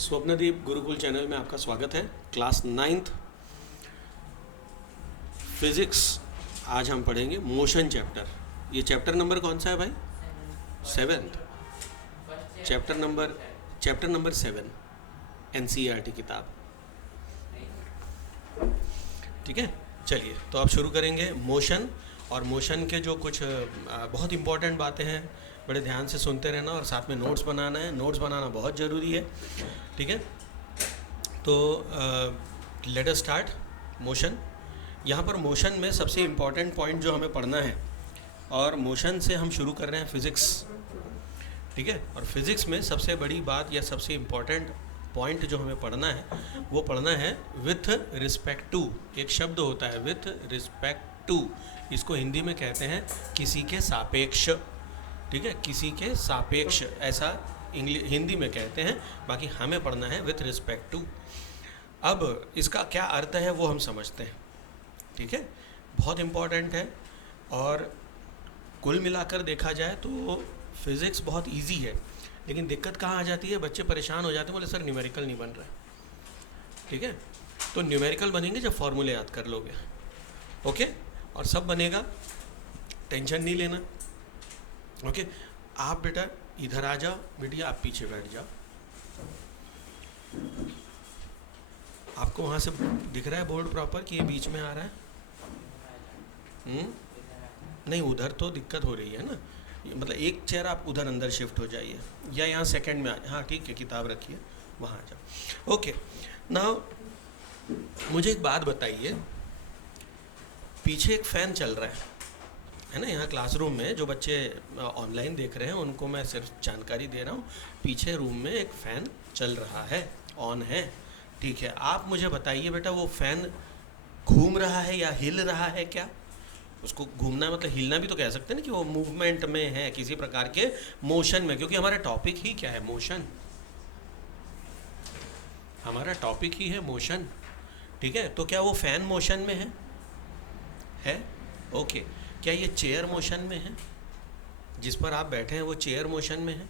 Swapnadeep Gurukul channel में आपका स्वागत है। क्लास 9th फिजिक्स आज हम पढ़ेंगे मोशन चैप्टर। ये चैप्टर नंबर कौन सा है भाई? 7th। चैप्टर नंबर 7 NCERT किताब। ठीक है, चलिए तो आप शुरू करेंगे मोशन। और मोशन के जो कुछ बहुत इम्पोर्टेंट बातें हैं, बड़े ध्यान से सुनते रहना और साथ में नोट्स बनाना है। नोट्स बनाना बहुत ज़रूरी है, ठीक है। तो लेट अस स्टार्ट मोशन। यहाँ पर मोशन में सबसे इम्पॉर्टेंट पॉइंट जो हमें पढ़ना है, और मोशन से हम शुरू कर रहे हैं फिज़िक्स, ठीक है। और फिज़िक्स में सबसे बड़ी बात या सबसे इम्पॉर्टेंट पॉइंट जो हमें पढ़ना है वो पढ़ना है विथ रिस्पेक्ट टू। एक शब्द होता है विथ रिस्पेक्ट टू, इसको हिंदी में कहते हैं किसी के सापेक्ष, ठीक है। किसी के सापेक्ष ऐसा हिंदी में कहते हैं, बाकी हमें पढ़ना है विथ रिस्पेक्ट टू। अब इसका क्या अर्थ है वो हम समझते हैं, ठीक है। बहुत इम्पॉर्टेंट है और कुल मिलाकर देखा जाए तो फिज़िक्स बहुत इजी है, लेकिन दिक्कत कहाँ आ जाती है, बच्चे परेशान हो जाते हैं, बोले सर न्यूमेरिकल नहीं बन रहा, ठीक है। तो न्यूमेरिकल बनेंगे जब फॉर्मूले याद कर लोगे, ओके। और सब बनेगा, टेंशन नहीं लेना, ओके। आप बेटा इधर आ जाओ, बिटिया आप पीछे बैठ जाओ। आपको वहाँ से दिख रहा है बोर्ड प्रॉपर कि ये बीच में आ रहा है? नहीं, उधर तो दिक्कत हो रही है ना, मतलब एक चेयर आप उधर अंदर शिफ्ट हो जाइए, या यहाँ सेकंड में आ, हाँ ठीक है, किताब रखिए वहाँ आ जाओ, ओके। नाउ मुझे एक बात बताइए, पीछे एक फ़ैन चल रहा है ना, यहाँ क्लासरूम में जो बच्चे ऑनलाइन देख रहे हैं उनको मैं सिर्फ जानकारी दे रहा हूँ, पीछे रूम में एक फ़ैन चल रहा है, ऑन है, ठीक है। आप मुझे बताइए बेटा, वो फ़ैन घूम रहा है या हिल रहा है क्या? उसको घूमना मतलब हिलना भी तो कह सकते हैं ना कि वो मूवमेंट में है, किसी प्रकार के मोशन में, क्योंकि हमारा टॉपिक ही क्या है, मोशन। हमारा टॉपिक ही है मोशन, ठीक है। तो क्या वो फ़ैन मोशन में है? ओके। क्या ये चेयर मोशन में है? जिस पर आप बैठे हैं वो चेयर मोशन में है?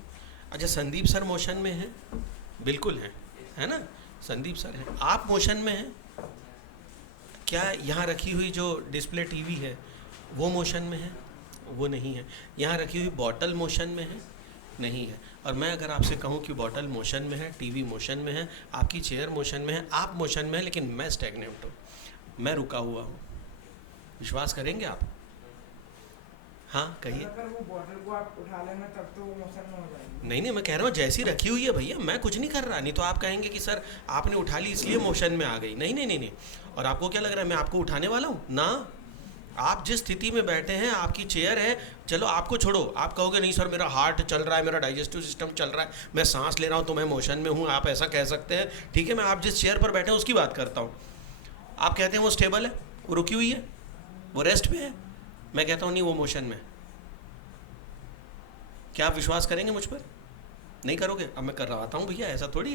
अच्छा, संदीप सर मोशन में है? बिल्कुल है ना, संदीप सर हैं। आप मोशन में हैं? क्या यहाँ रखी हुई जो डिस्प्ले टीवी है वो मोशन में है? वो नहीं है। यहाँ रखी हुई बॉटल मोशन में है? नहीं है। और मैं अगर आपसे कहूँ कि बॉटल मोशन में है, टीवी मोशन में है, आपकी चेयर मोशन में है, आप मोशन में है, लेकिन मैं स्टैग्नेंट हूँ, मैं रुका हुआ हूँ, विश्वास करेंगे आप? हाँ कहिए। अगर वो बॉटल को आप उठा लेना तब तो वो मोशन में हो जाएगी। नहीं, मैं कह रहा हूँ जैसी रखी हुई है भैया, मैं कुछ नहीं कर रहा, नहीं तो आप कहेंगे कि सर आपने उठा ली इसलिए मोशन में आ गई। नहीं। और आपको क्या लग रहा है मैं आपको उठाने वाला हूँ ना? आप जिस स्थिति में बैठे हैं, आपकी चेयर है, चलो आपको छोड़ो, आप कहोगे नहीं सर मेरा हार्ट चल रहा है, मेरा डाइजेस्टिव सिस्टम चल रहा है, मैं सांस ले रहा हूँ तो मैं मोशन में हूँ, आप ऐसा कह सकते हैं, ठीक है। मैं आप जिस चेयर पर बैठे हैं उसकी बात करता हूँ। आप कहते हैं वो स्टेबल है, वो रुकी हुई है, वो रेस्ट पे है, मैं कहता हूँ नहीं वो मोशन में है। क्या आप विश्वास करेंगे मुझ पर? नहीं करोगे? अब मैं करवाता हूँ भैया, ऐसा थोड़ी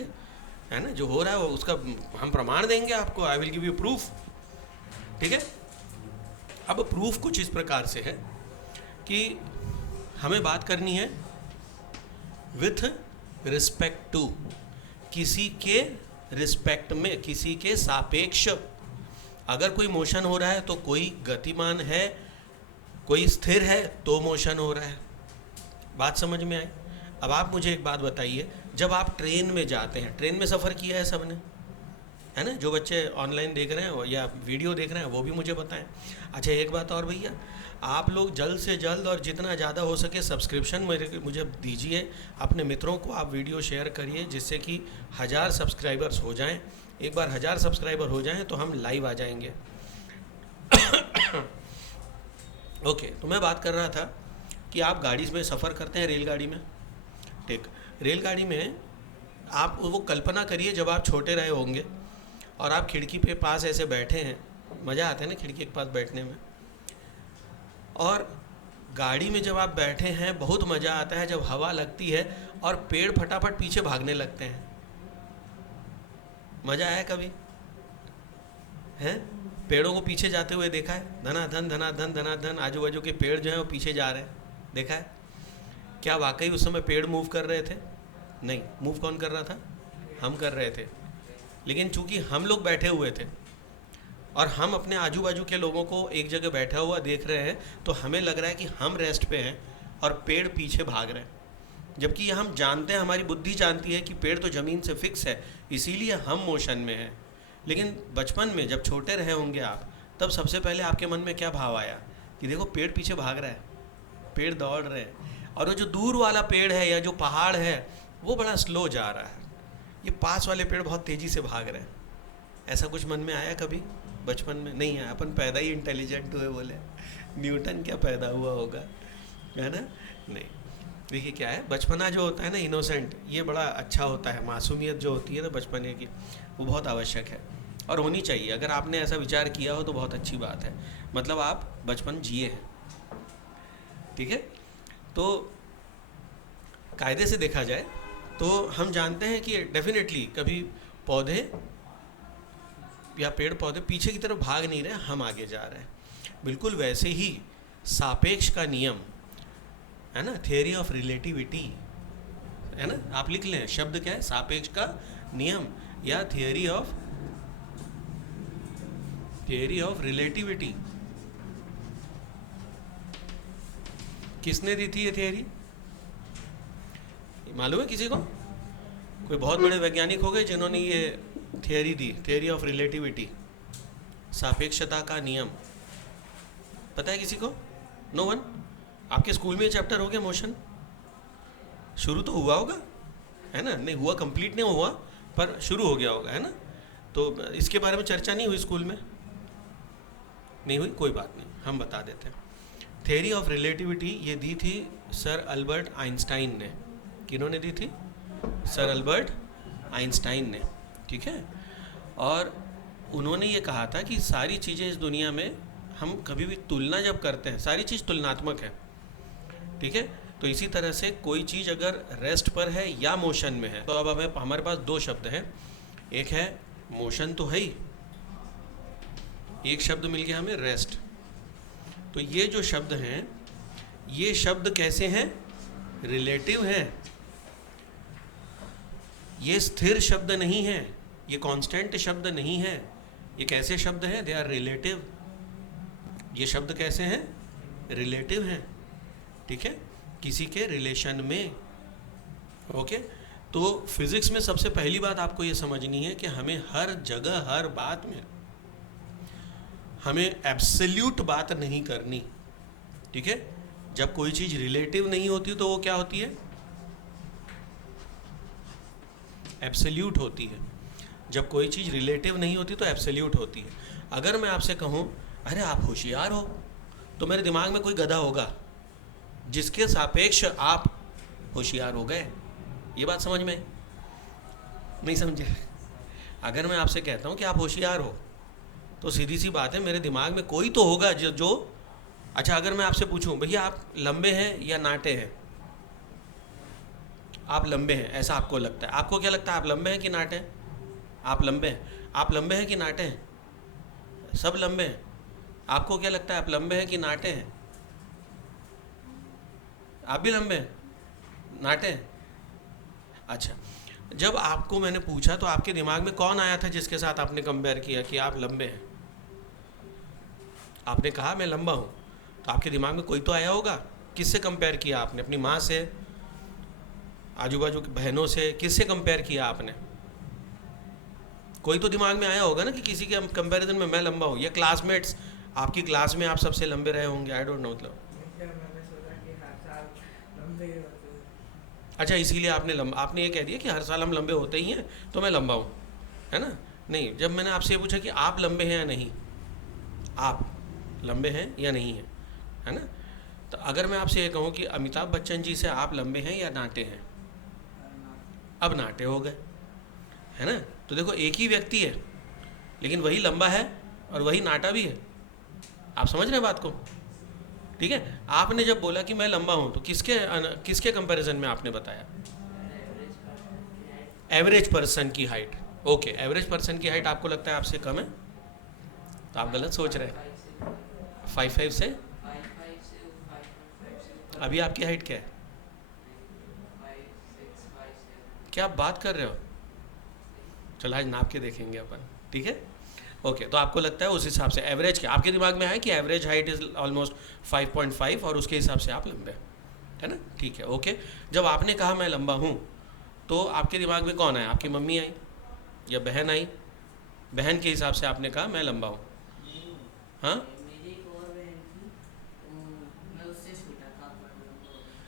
है ना, जो हो रहा है वो उसका हम प्रमाण देंगे आपको, I will give you proof, ठीक है। अब प्रूफ कुछ इस प्रकार से है कि हमें बात करनी है विथ रिस्पेक्ट टू, किसी के रिस्पेक्ट में, किसी के सापेक्ष। अगर कोई मोशन हो रहा है तो कोई गतिमान है, कोई स्थिर है तो मोशन हो रहा है। बात समझ में आई? अब आप मुझे एक बात बताइए, जब आप ट्रेन में जाते हैं, ट्रेन में सफ़र किया है सबने, है ना? जो बच्चे ऑनलाइन देख रहे हैं या वीडियो देख रहे हैं वो भी मुझे बताएं। अच्छा एक बात और भैया, आप लोग जल्द से जल्द और जितना ज़्यादा हो सके सब्सक्रिप्शन मुझे दीजिए, अपने मित्रों को आप वीडियो शेयर करिए, जिससे कि 1000 सब्सक्राइबर्स हो जाएं। एक बार 1000 सब्सक्राइबर हो जाएं तो हम लाइव आ जाएंगे। ओके, तो मैं बात कर रहा था कि आप गाड़ी में सफ़र करते हैं, रेलगाड़ी में, ठीक। रेलगाड़ी में आप वो कल्पना करिए जब आप छोटे रहे होंगे और आप खिड़की पे पास ऐसे बैठे हैं, मज़ा आता है ना खिड़की के पास बैठने में। और गाड़ी में जब आप बैठे हैं बहुत मज़ा आता है जब हवा लगती है और पेड़ फटाफट पीछे भागने लगते हैं। मज़ा आया कभी? हैं? पेड़ों को पीछे जाते हुए देखा है? धनाधन धनाधन धनाधन आजू बाजू के पेड़ जो हैं वो पीछे जा रहे हैं, देखा है? क्या वाकई उस समय पेड़ मूव कर रहे थे? नहीं। मूव कौन कर रहा था? हम कर रहे थे, लेकिन चूंकि हम लोग बैठे हुए थे और हम अपने आजू बाजू के लोगों को एक जगह बैठा हुआ देख रहे हैं, तो हमें लग रहा है कि हम रेस्ट पे हैं और पेड़ पीछे भाग रहे हैं। जबकि हम जानते हैं, हमारी बुद्धि जानती है कि पेड़ तो ज़मीन से फिक्स है, इसीलिए हम मोशन में हैं। लेकिन बचपन में जब छोटे रहे होंगे आप, तब सबसे पहले आपके मन में क्या भाव आया कि देखो पेड़ पीछे भाग रहा है, पेड़ दौड़ रहे हैं, और वो जो दूर वाला पेड़ है या जो पहाड़ है वो बड़ा स्लो जा रहा है, ये पास वाले पेड़ बहुत तेज़ी से भाग रहे हैं। ऐसा कुछ मन में आया कभी? बचपन में नहीं आया, अपन पैदा ही इंटेलिजेंट हुए बोले, न्यूटन क्या पैदा हुआ होगा, है ना? नहीं। देखिए क्या है, बचपना जो होता है ना, इनोसेंट, ये बड़ा अच्छा होता है। मासूमियत जो होती है ना बचपने की, वो बहुत आवश्यक है और होनी चाहिए। अगर आपने ऐसा विचार किया हो तो बहुत अच्छी बात है, मतलब आप बचपन जिए हैं। ठीक है, तो कायदे से देखा जाए तो हम जानते हैं कि डेफिनेटली कभी पौधे या पेड़ पौधे पीछे की तरफ भाग नहीं रहे, हम आगे जा रहे हैं। बिल्कुल वैसे ही सापेक्ष का नियम है ना, थियरी ऑफ रिलेटिविटी, है ना, आप लिख लें शब्द क्या है, सापेक्ष का नियम या थियरी ऑफ रिलेटिविटी। किसने दी थी ये थियरी? मालूम है किसी को? कोई बहुत बड़े वैज्ञानिक हो गए जिन्होंने ये theory the, theory of relativity, सापेक्षता का नियम। पता है किसी को? No one? आपके स्कूल में ये चैप्टर हो गया मोशन, शुरू तो हुआ होगा, है ना? नहीं हुआ, कंप्लीट नहीं हुआ, पर शुरू हो गया होगा, है ना? तो इसके बारे में चर्चा नहीं हुई स्कूल में? नहीं हुई, कोई बात नहीं, हम बता देते हैं। थियरी ऑफ रिलेटिविटी ये दी थी सर अल्बर्ट आइंस्टाइन ने। किन्होंने दी थी? सर अल्बर्ट आइंस्टाइन ने। ठीक है, और उन्होंने ये कहा था कि सारी चीज़ें इस दुनिया में, हम कभी भी तुलना जब करते हैं, सारी चीज़ तुलनात्मक है। ठीक है, तो इसी तरह से कोई चीज़ अगर रेस्ट पर है या मोशन में है, तो अब हमारे पास दो शब्द हैं। एक है मोशन तो है ही, एक शब्द मिल गया हमें रेस्ट। तो ये जो शब्द हैं, ये शब्द कैसे हैं? रिलेटिव हैं। ये स्थिर शब्द नहीं है, ये कांस्टेंट शब्द नहीं है। ये कैसे शब्द हैं? They are relative. ये शब्द कैसे हैं? रिलेटिव हैं। ठीक है, किसी के रिलेशन में। ओके, तो फिजिक्स में सबसे पहली बात आपको ये समझनी है कि हमें हर जगह, हर बात में हमें एब्सोल्यूट बात नहीं करनी। ठीक है, जब कोई चीज़ रिलेटिव नहीं होती तो वो क्या होती है? एब्सोल्यूट होती है। जब कोई चीज़ रिलेटिव नहीं होती तो एब्सोल्यूट होती है। अगर मैं आपसे कहूँ अरे आप होशियार हो, तो मेरे दिमाग में कोई गधा होगा जिसके सापेक्ष आप होशियार हो गए। ये बात समझ में नहीं? समझे? अगर मैं आपसे कहता हूँ कि आप होशियार हो, तो सीधी सी बात है, मेरे दिमाग में कोई तो होगा जो अच्छा, अगर मैं आपसे पूछूं भैया आप लंबे हैं या नाटे हैं? आप लंबे हैं ऐसा आपको लगता है। आपको क्या लगता है, आप लंबे हैं कि नाटे हैं? आप लंबे हैं। आप लंबे हैं कि नाटे हैं? सब लंबे हैं। आपको क्या लगता है, आप लंबे हैं कि नाटे हैं? आप भी लंबे हैं, नाटे हैं। अच्छा, जब आपको मैंने पूछा तो आपके दिमाग में कौन आया था जिसके साथ आपने कंपेयर किया कि आप लंबे हैं? आपने कहा मैं लंबा हूँ, तो आपके दिमाग में कोई तो आया होगा। किससे कंपेयर किया आपने? अपनी माँ से, आजू बाजू की बहनों से, किससे कंपेयर किया आपने? कोई तो दिमाग में आया होगा ना कि किसी के कंपैरिजन में मैं लंबा हूँ। या क्लासमेट्स, आपकी क्लास में आप सबसे लंबे रहे होंगे, आई डोंट नो, मतलब अच्छा इसीलिए आपने ये कह दिया कि हर साल हम लंबे होते ही हैं तो मैं लंबा हूँ, है ना? नहीं, जब मैंने आपसे ये पूछा कि आप लंबे हैं या नहीं, आप लंबे हैं या नहीं हैं, है ना? तो अगर मैं आपसे ये कहूँ कि अमिताभ बच्चन जी से आप लंबे हैं या नाटे हैं, अब नाटे हो गए, है ना? तो देखो एक ही व्यक्ति है लेकिन वही लंबा है और वही नाटा भी है। आप समझ रहे हैं बात को? ठीक है, आपने जब बोला कि मैं लंबा हूँ तो किसके कंपैरिजन में आपने बताया? एवरेज पर्सन की हाइट। ओके, एवरेज पर्सन की हाइट आपको लगता है आपसे कम है, तो आप गलत सोच रहे हैं। 5'5" से अभी आपकी हाइट क्या है? क्या आप बात कर रहे हो? कल आज नाप के देखेंगे अपन, ठीक है। ओके, तो आपको लगता है उस हिसाब से एवरेज क्या आपके दिमाग में है कि एवरेज हाइट इज ऑलमोस्ट 5.5 और उसके हिसाब से आप लंबे, है ना, ठीक है। ओके, जब आपने कहा मैं लंबा हूँ तो आपके दिमाग में कौन आया, आपकी मम्मी आई या बहन आई? बहन के हिसाब से आपने कहा मैं लंबा हूँ, हाँ?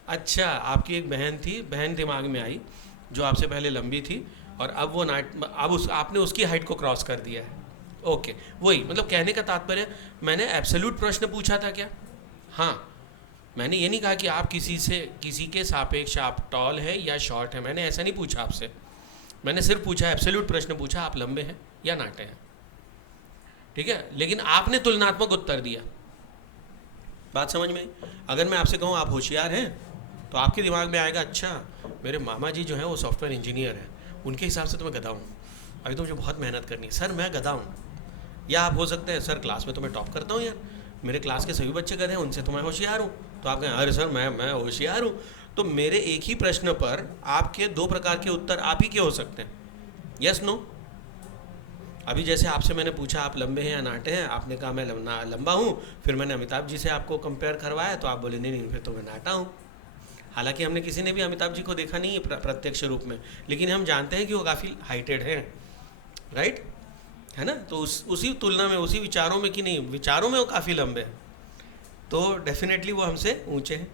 अच्छा, आपकी एक बहन थी, बहन दिमाग में आई जो आपसे पहले लंबी थी और अब वो आपने उसकी हाइट को क्रॉस कर दिया है। ओके, वही मतलब कहने का तात्पर्य, मैंने एब्सोल्यूट प्रश्न पूछा था क्या? हाँ, मैंने ये नहीं कहा कि आप किसी के सापेक्ष आप टॉल है या शॉर्ट है, मैंने ऐसा नहीं पूछा आपसे। मैंने सिर्फ पूछा, एब्सोल्यूट प्रश्न पूछा, आप लंबे हैं या नाटे हैं, ठीक है। लेकिन आपने तुलनात्मक उत्तर दिया, बात समझ में? अगर मैं आपसे कहूँ आप होशियार हैं तो आपके दिमाग में आएगा अच्छा मेरे मामा जी जो हैं वो सॉफ्टवेयर इंजीनियर हैं, उनके हिसाब से तो मैं गधा हूँ, अभी तो मुझे बहुत मेहनत करनी है सर, मैं गधा हूँ। या आप हो सकते हैं सर क्लास में तो मैं टॉप करता हूँ यार, मेरे क्लास के सभी बच्चे गधे हैं, उनसे तो मैं होशियार हूँ। तो आप कहें अरे सर मैं होशियार हूँ। तो मेरे एक ही प्रश्न पर आपके दो प्रकार के उत्तर आप ही के हो सकते हैं, यस नो। अभी जैसे आपसे मैंने पूछा आप लंबे हैं या नाटे हैं, आपने कहा मैं लंबा हूँ, फिर मैंने अमिताभ जी से आपको कंपेयर करवाया तो आप बोले नहीं फिर तो मैं नाटा हूँ। हालांकि हमने किसी ने भी अमिताभ जी को देखा नहीं है प्रत्यक्ष रूप में, लेकिन हम जानते हैं कि वो काफ़ी हाइटेड हैं, राइट, है ना। तो उसी तुलना में, उसी विचारों में कि नहीं, विचारों में वो काफ़ी लंबे हैं, तो डेफिनेटली वो हमसे ऊंचे हैं।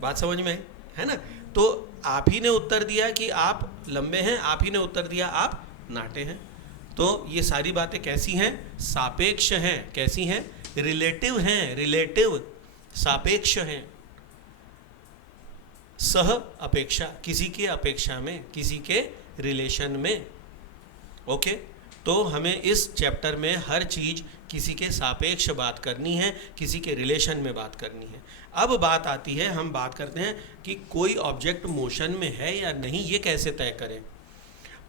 बात समझ में है ना। तो आप ही ने उत्तर दिया कि आप लंबे हैं, आप ही ने उत्तर दिया आप नाटे हैं। तो ये सारी बातें कैसी हैं? सापेक्ष हैं। कैसी हैं? रिलेटिव हैं, रिलेटिव, सापेक्ष हैं। सह अपेक्षा, किसी के अपेक्षा में, किसी के रिलेशन में। ओके, तो हमें इस चैप्टर में हर चीज़ किसी के सापेक्ष बात करनी है, किसी के रिलेशन में बात करनी है। अब बात आती है, हम बात करते हैं कि कोई ऑब्जेक्ट मोशन में है या नहीं, ये कैसे तय करें।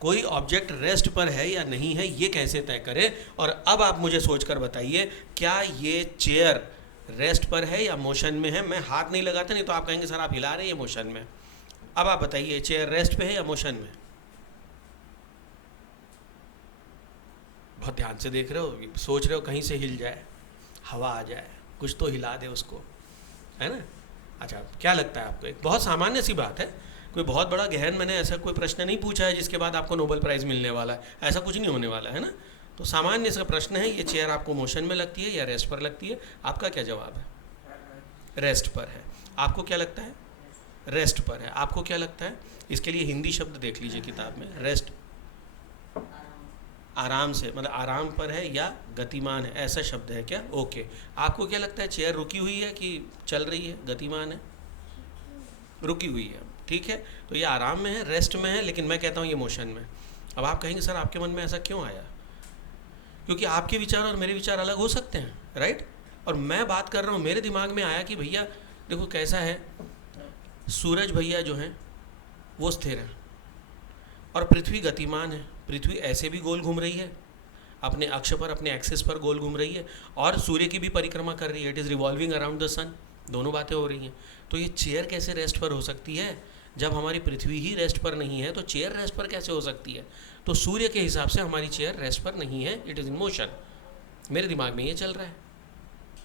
कोई ऑब्जेक्ट रेस्ट पर है या नहीं है, ये कैसे तय करें। और अब आप मुझे सोचकर बताइए, क्या ये चेयर रेस्ट पर है या मोशन में है। मैं हाथ नहीं लगाता, नहीं तो आप कहेंगे सर आप हिला रहे हैं मोशन में। अब आप बताइए चेयर रेस्ट पे है या मोशन में। बहुत ध्यान से देख रहे हो, सोच रहे हो कहीं से हिल जाए, हवा आ जाए, कुछ तो हिला दे उसको, है ना। अच्छा, क्या लगता है आपको? एक बहुत सामान्य सी बात है, कोई बहुत बड़ा गहन मैंने ऐसा कोई प्रश्न नहीं पूछा है जिसके बाद आपको नोबेल प्राइज़ मिलने वाला है, ऐसा कुछ नहीं होने वाला है ना। तो सामान्य सा प्रश्न है, ये चेयर आपको मोशन में लगती है या रेस्ट पर लगती है। आपका क्या जवाब है? रेस्ट पर है। आपको क्या लगता है? रेस्ट पर है। आपको क्या लगता है? इसके लिए हिंदी शब्द देख लीजिए किताब में। रेस्ट आराम से, मतलब आराम पर है या गतिमान है, ऐसा शब्द है क्या? ओके, आपको क्या लगता है? चेयर रुकी हुई है कि चल रही है, गतिमान है? रुकी हुई है, ठीक है। तो ये आराम में है, रेस्ट में है, लेकिन मैं कहता हूँ ये मोशन में। अब आप कहेंगे सर आपके मन में ऐसा क्यों आया? क्योंकि आपके विचार और मेरे विचार अलग हो सकते हैं, राइट। और मैं बात कर रहा हूँ, मेरे दिमाग में आया कि भैया देखो कैसा है, सूरज भैया जो हैं वो स्थिर हैं और पृथ्वी गतिमान है। पृथ्वी ऐसे भी गोल घूम रही है, अपने अक्ष पर, अपने एक्सिस पर गोल घूम रही है, और सूर्य की भी परिक्रमा कर रही है, it is revolving around the sun. दोनों बातें हो रही हैं। तो ये चेयर कैसे रेस्ट पर हो सकती है? जब हमारी पृथ्वी ही रेस्ट पर नहीं है तो चेयर रेस्ट पर कैसे हो सकती है? तो सूर्य के हिसाब से हमारी चेयर रेस्ट पर नहीं है, इट इज़ इन मोशन। मेरे दिमाग में ये चल रहा है,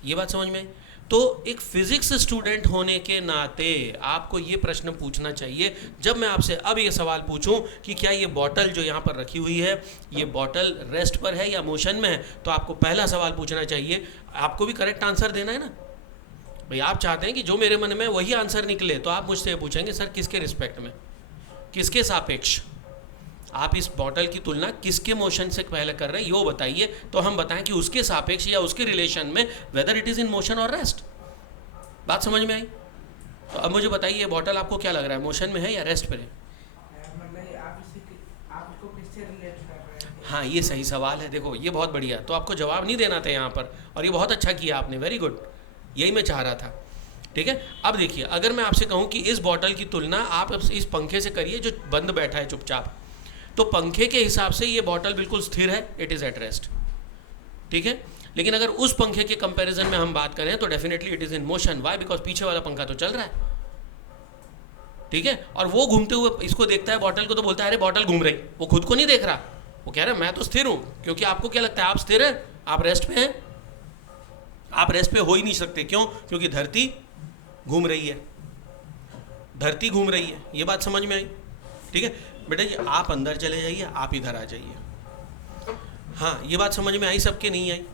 ये बात समझ में। तो एक फिजिक्स स्टूडेंट होने के नाते आपको ये प्रश्न पूछना चाहिए, जब मैं आपसे अब ये सवाल पूछूं कि क्या ये बॉटल जो यहाँ पर रखी हुई है, ये बॉटल रेस्ट पर है या मोशन में है, तो आपको पहला सवाल पूछना चाहिए। आपको भी करेक्ट आंसर देना है ना भाई। आप चाहते हैं कि जो मेरे मन में वही आंसर निकले, तो आप मुझसे पूछेंगे सर किसके रिस्पेक्ट में, किसके सापेक्ष आप इस बॉटल की तुलना किसके मोशन से पहले कर रहे हैं, ये बताइए। तो हम बताएं कि उसके सापेक्ष या उसके रिलेशन में, whether it is in motion और रेस्ट। बात समझ में आई? तो अब मुझे बताइए बॉटल आपको क्या लग रहा है, मोशन में है या रेस्ट पर है? आप इसको किससे रिलेट कर रहे हैं? हाँ, ये सही सवाल है। देखो ये बहुत बढ़िया, तो आपको जवाब नहीं देना था यहाँ पर, और ये बहुत अच्छा किया आपने, वेरी गुड, यही मैं चाह रहा था। ठीक है, अब देखिए, अगर मैं आपसे कहूँ कि इस बॉटल की तुलना आप इस पंखे से करिए जो बंद बैठा है चुपचाप, तो पंखे के हिसाब से ये बॉटल बिल्कुल स्थिर है, इट इज़ एट रेस्ट, ठीक है। लेकिन अगर उस पंखे के कंपैरिजन में हम बात करें तो definitely it is in motion. Why? Because पीछे वाला पंखा तो चल रहा है, ठीक है। और वो घूमते हुए इसको देखता है बॉटल को, तो बोलता है अरे बॉटल घूम रही, वो खुद को नहीं देख रहा, वो कह रहे हैं मैं तो स्थिर हूं, क्योंकि आपको क्या लगता है आप स्थिर हैं, आप रेस्ट पे हैं? आप रेस्ट पे हो ही नहीं सकते। क्यों? क्योंकि धरती घूम रही है, धरती घूम रही है। ये बात समझ में आई? ठीक है बेटा जी, आप अंदर चले जाइए, आप इधर आ जाइए। हाँ, ये बात समझ में आई सबके? नहीं आई?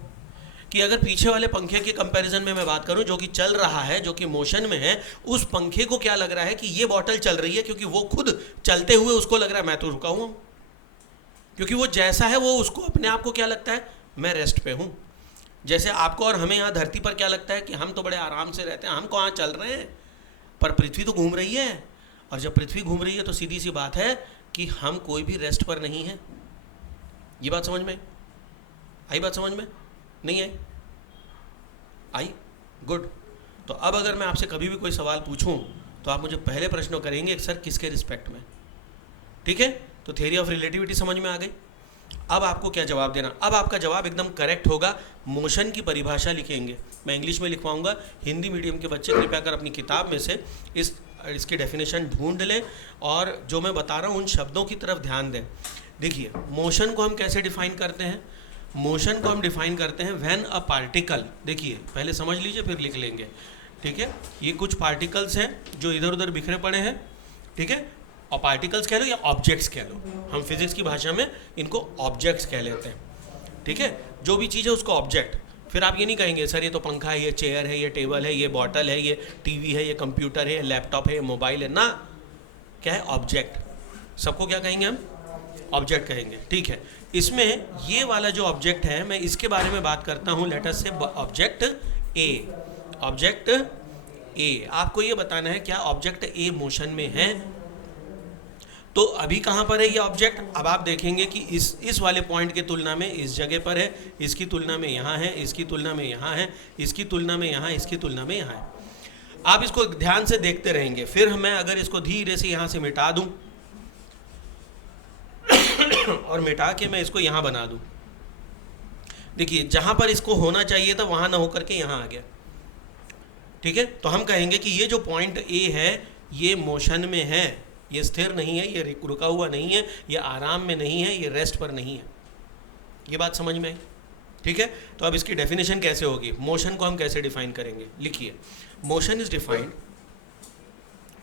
कि अगर पीछे वाले पंखे के कंपैरिजन में मैं बात करूं, जो कि चल रहा है, जो कि मोशन में है, उस पंखे को क्या लग रहा है कि ये बॉटल चल रही है, क्योंकि वो खुद चलते हुए उसको लग रहा है मैं तो रुका हुआ हूं, क्योंकि वो जैसा है वो उसको अपने आप को क्या लगता है, मैं रेस्ट पे हूं। जैसे आपको और हमें यहाँ धरती पर क्या लगता है कि हम तो बड़े आराम से रहते हैं, हम कहाँ चल रहे हैं, पर पृथ्वी तो घूम रही है। और जब पृथ्वी घूम रही है तो सीधी सी बात है कि हम कोई भी रेस्ट पर नहीं है। ये बात समझ में आई? आई बात समझ में? नहीं आई? आई? गुड। तो अब अगर मैं आपसे कभी भी कोई सवाल पूछूं तो आप मुझे पहले प्रश्न करेंगे सर किसके रिस्पेक्ट में। ठीक है, तो थ्योरी ऑफ रिलेटिविटी समझ में आ गई। अब आपको क्या जवाब देना? अब आपका जवाब एकदम करेक्ट होगा। मोशन की परिभाषा लिखेंगे, मैं इंग्लिश में लिखवाऊंगा, हिंदी मीडियम के बच्चे कृपया कर अपनी किताब में से इसकी डेफिनेशन ढूंढ लें और जो मैं बता रहा हूँ उन शब्दों की तरफ ध्यान दें। देखिए, मोशन को हम कैसे डिफाइन करते हैं? मोशन को हम डिफाइन करते हैं व्हेन अ पार्टिकल, देखिए पहले समझ लीजिए फिर लिख लेंगे। ठीक है, ये कुछ पार्टिकल्स हैं जो इधर उधर बिखरे पड़े हैं। ठीक है, और पार्टिकल्स कह लो या ऑब्जेक्ट्स कह लो, हम फिजिक्स की भाषा में इनको ऑब्जेक्ट्स कह लेते हैं। ठीक है, जो भी चीज़ है उसको ऑब्जेक्ट। फिर आप ये नहीं कहेंगे सर ये तो पंखा है, ये चेयर है, ये टेबल है, ये बॉटल है, ये टीवी है, ये कंप्यूटर है, ये लैपटॉप है, ये मोबाइल है ना, क्या है? ऑब्जेक्ट। सबको क्या कहेंगे हम? ऑब्जेक्ट कहेंगे। ठीक है, इसमें ये वाला जो ऑब्जेक्ट है मैं इसके बारे में बात करता हूँ। लेट अस से ऑब्जेक्ट ए। ऑब्जेक्ट ए, आपको ये बताना है क्या ऑब्जेक्ट ए मोशन में है। तो अभी कहाँ पर है ये ऑब्जेक्ट? अब आप देखेंगे कि इस वाले पॉइंट के तुलना में इस जगह पर है, इसकी तुलना में यहाँ है, इसकी तुलना में यहाँ है, इसकी तुलना में यहाँ, इसकी तुलना में यहाँ है। आप इसको ध्यान से देखते रहेंगे। फिर मैं अगर इसको धीरे से यहाँ से मिटा दूँ और मिटा के मैं इसको यहाँ बना दूँ, देखिए जहाँ पर इसको होना चाहिए था वहाँ ना होकर के यहाँ आ गया। ठीक है, तो हम कहेंगे कि ये जो पॉइंट ए है ये मोशन में है, ये स्थिर नहीं है, ये रुका हुआ नहीं है, ये आराम में नहीं है, ये रेस्ट पर नहीं है। ये बात समझ में आई? ठीक है, तो अब इसकी डेफिनेशन कैसे होगी? मोशन को हम कैसे डिफाइन करेंगे? लिखिए, motion is defined,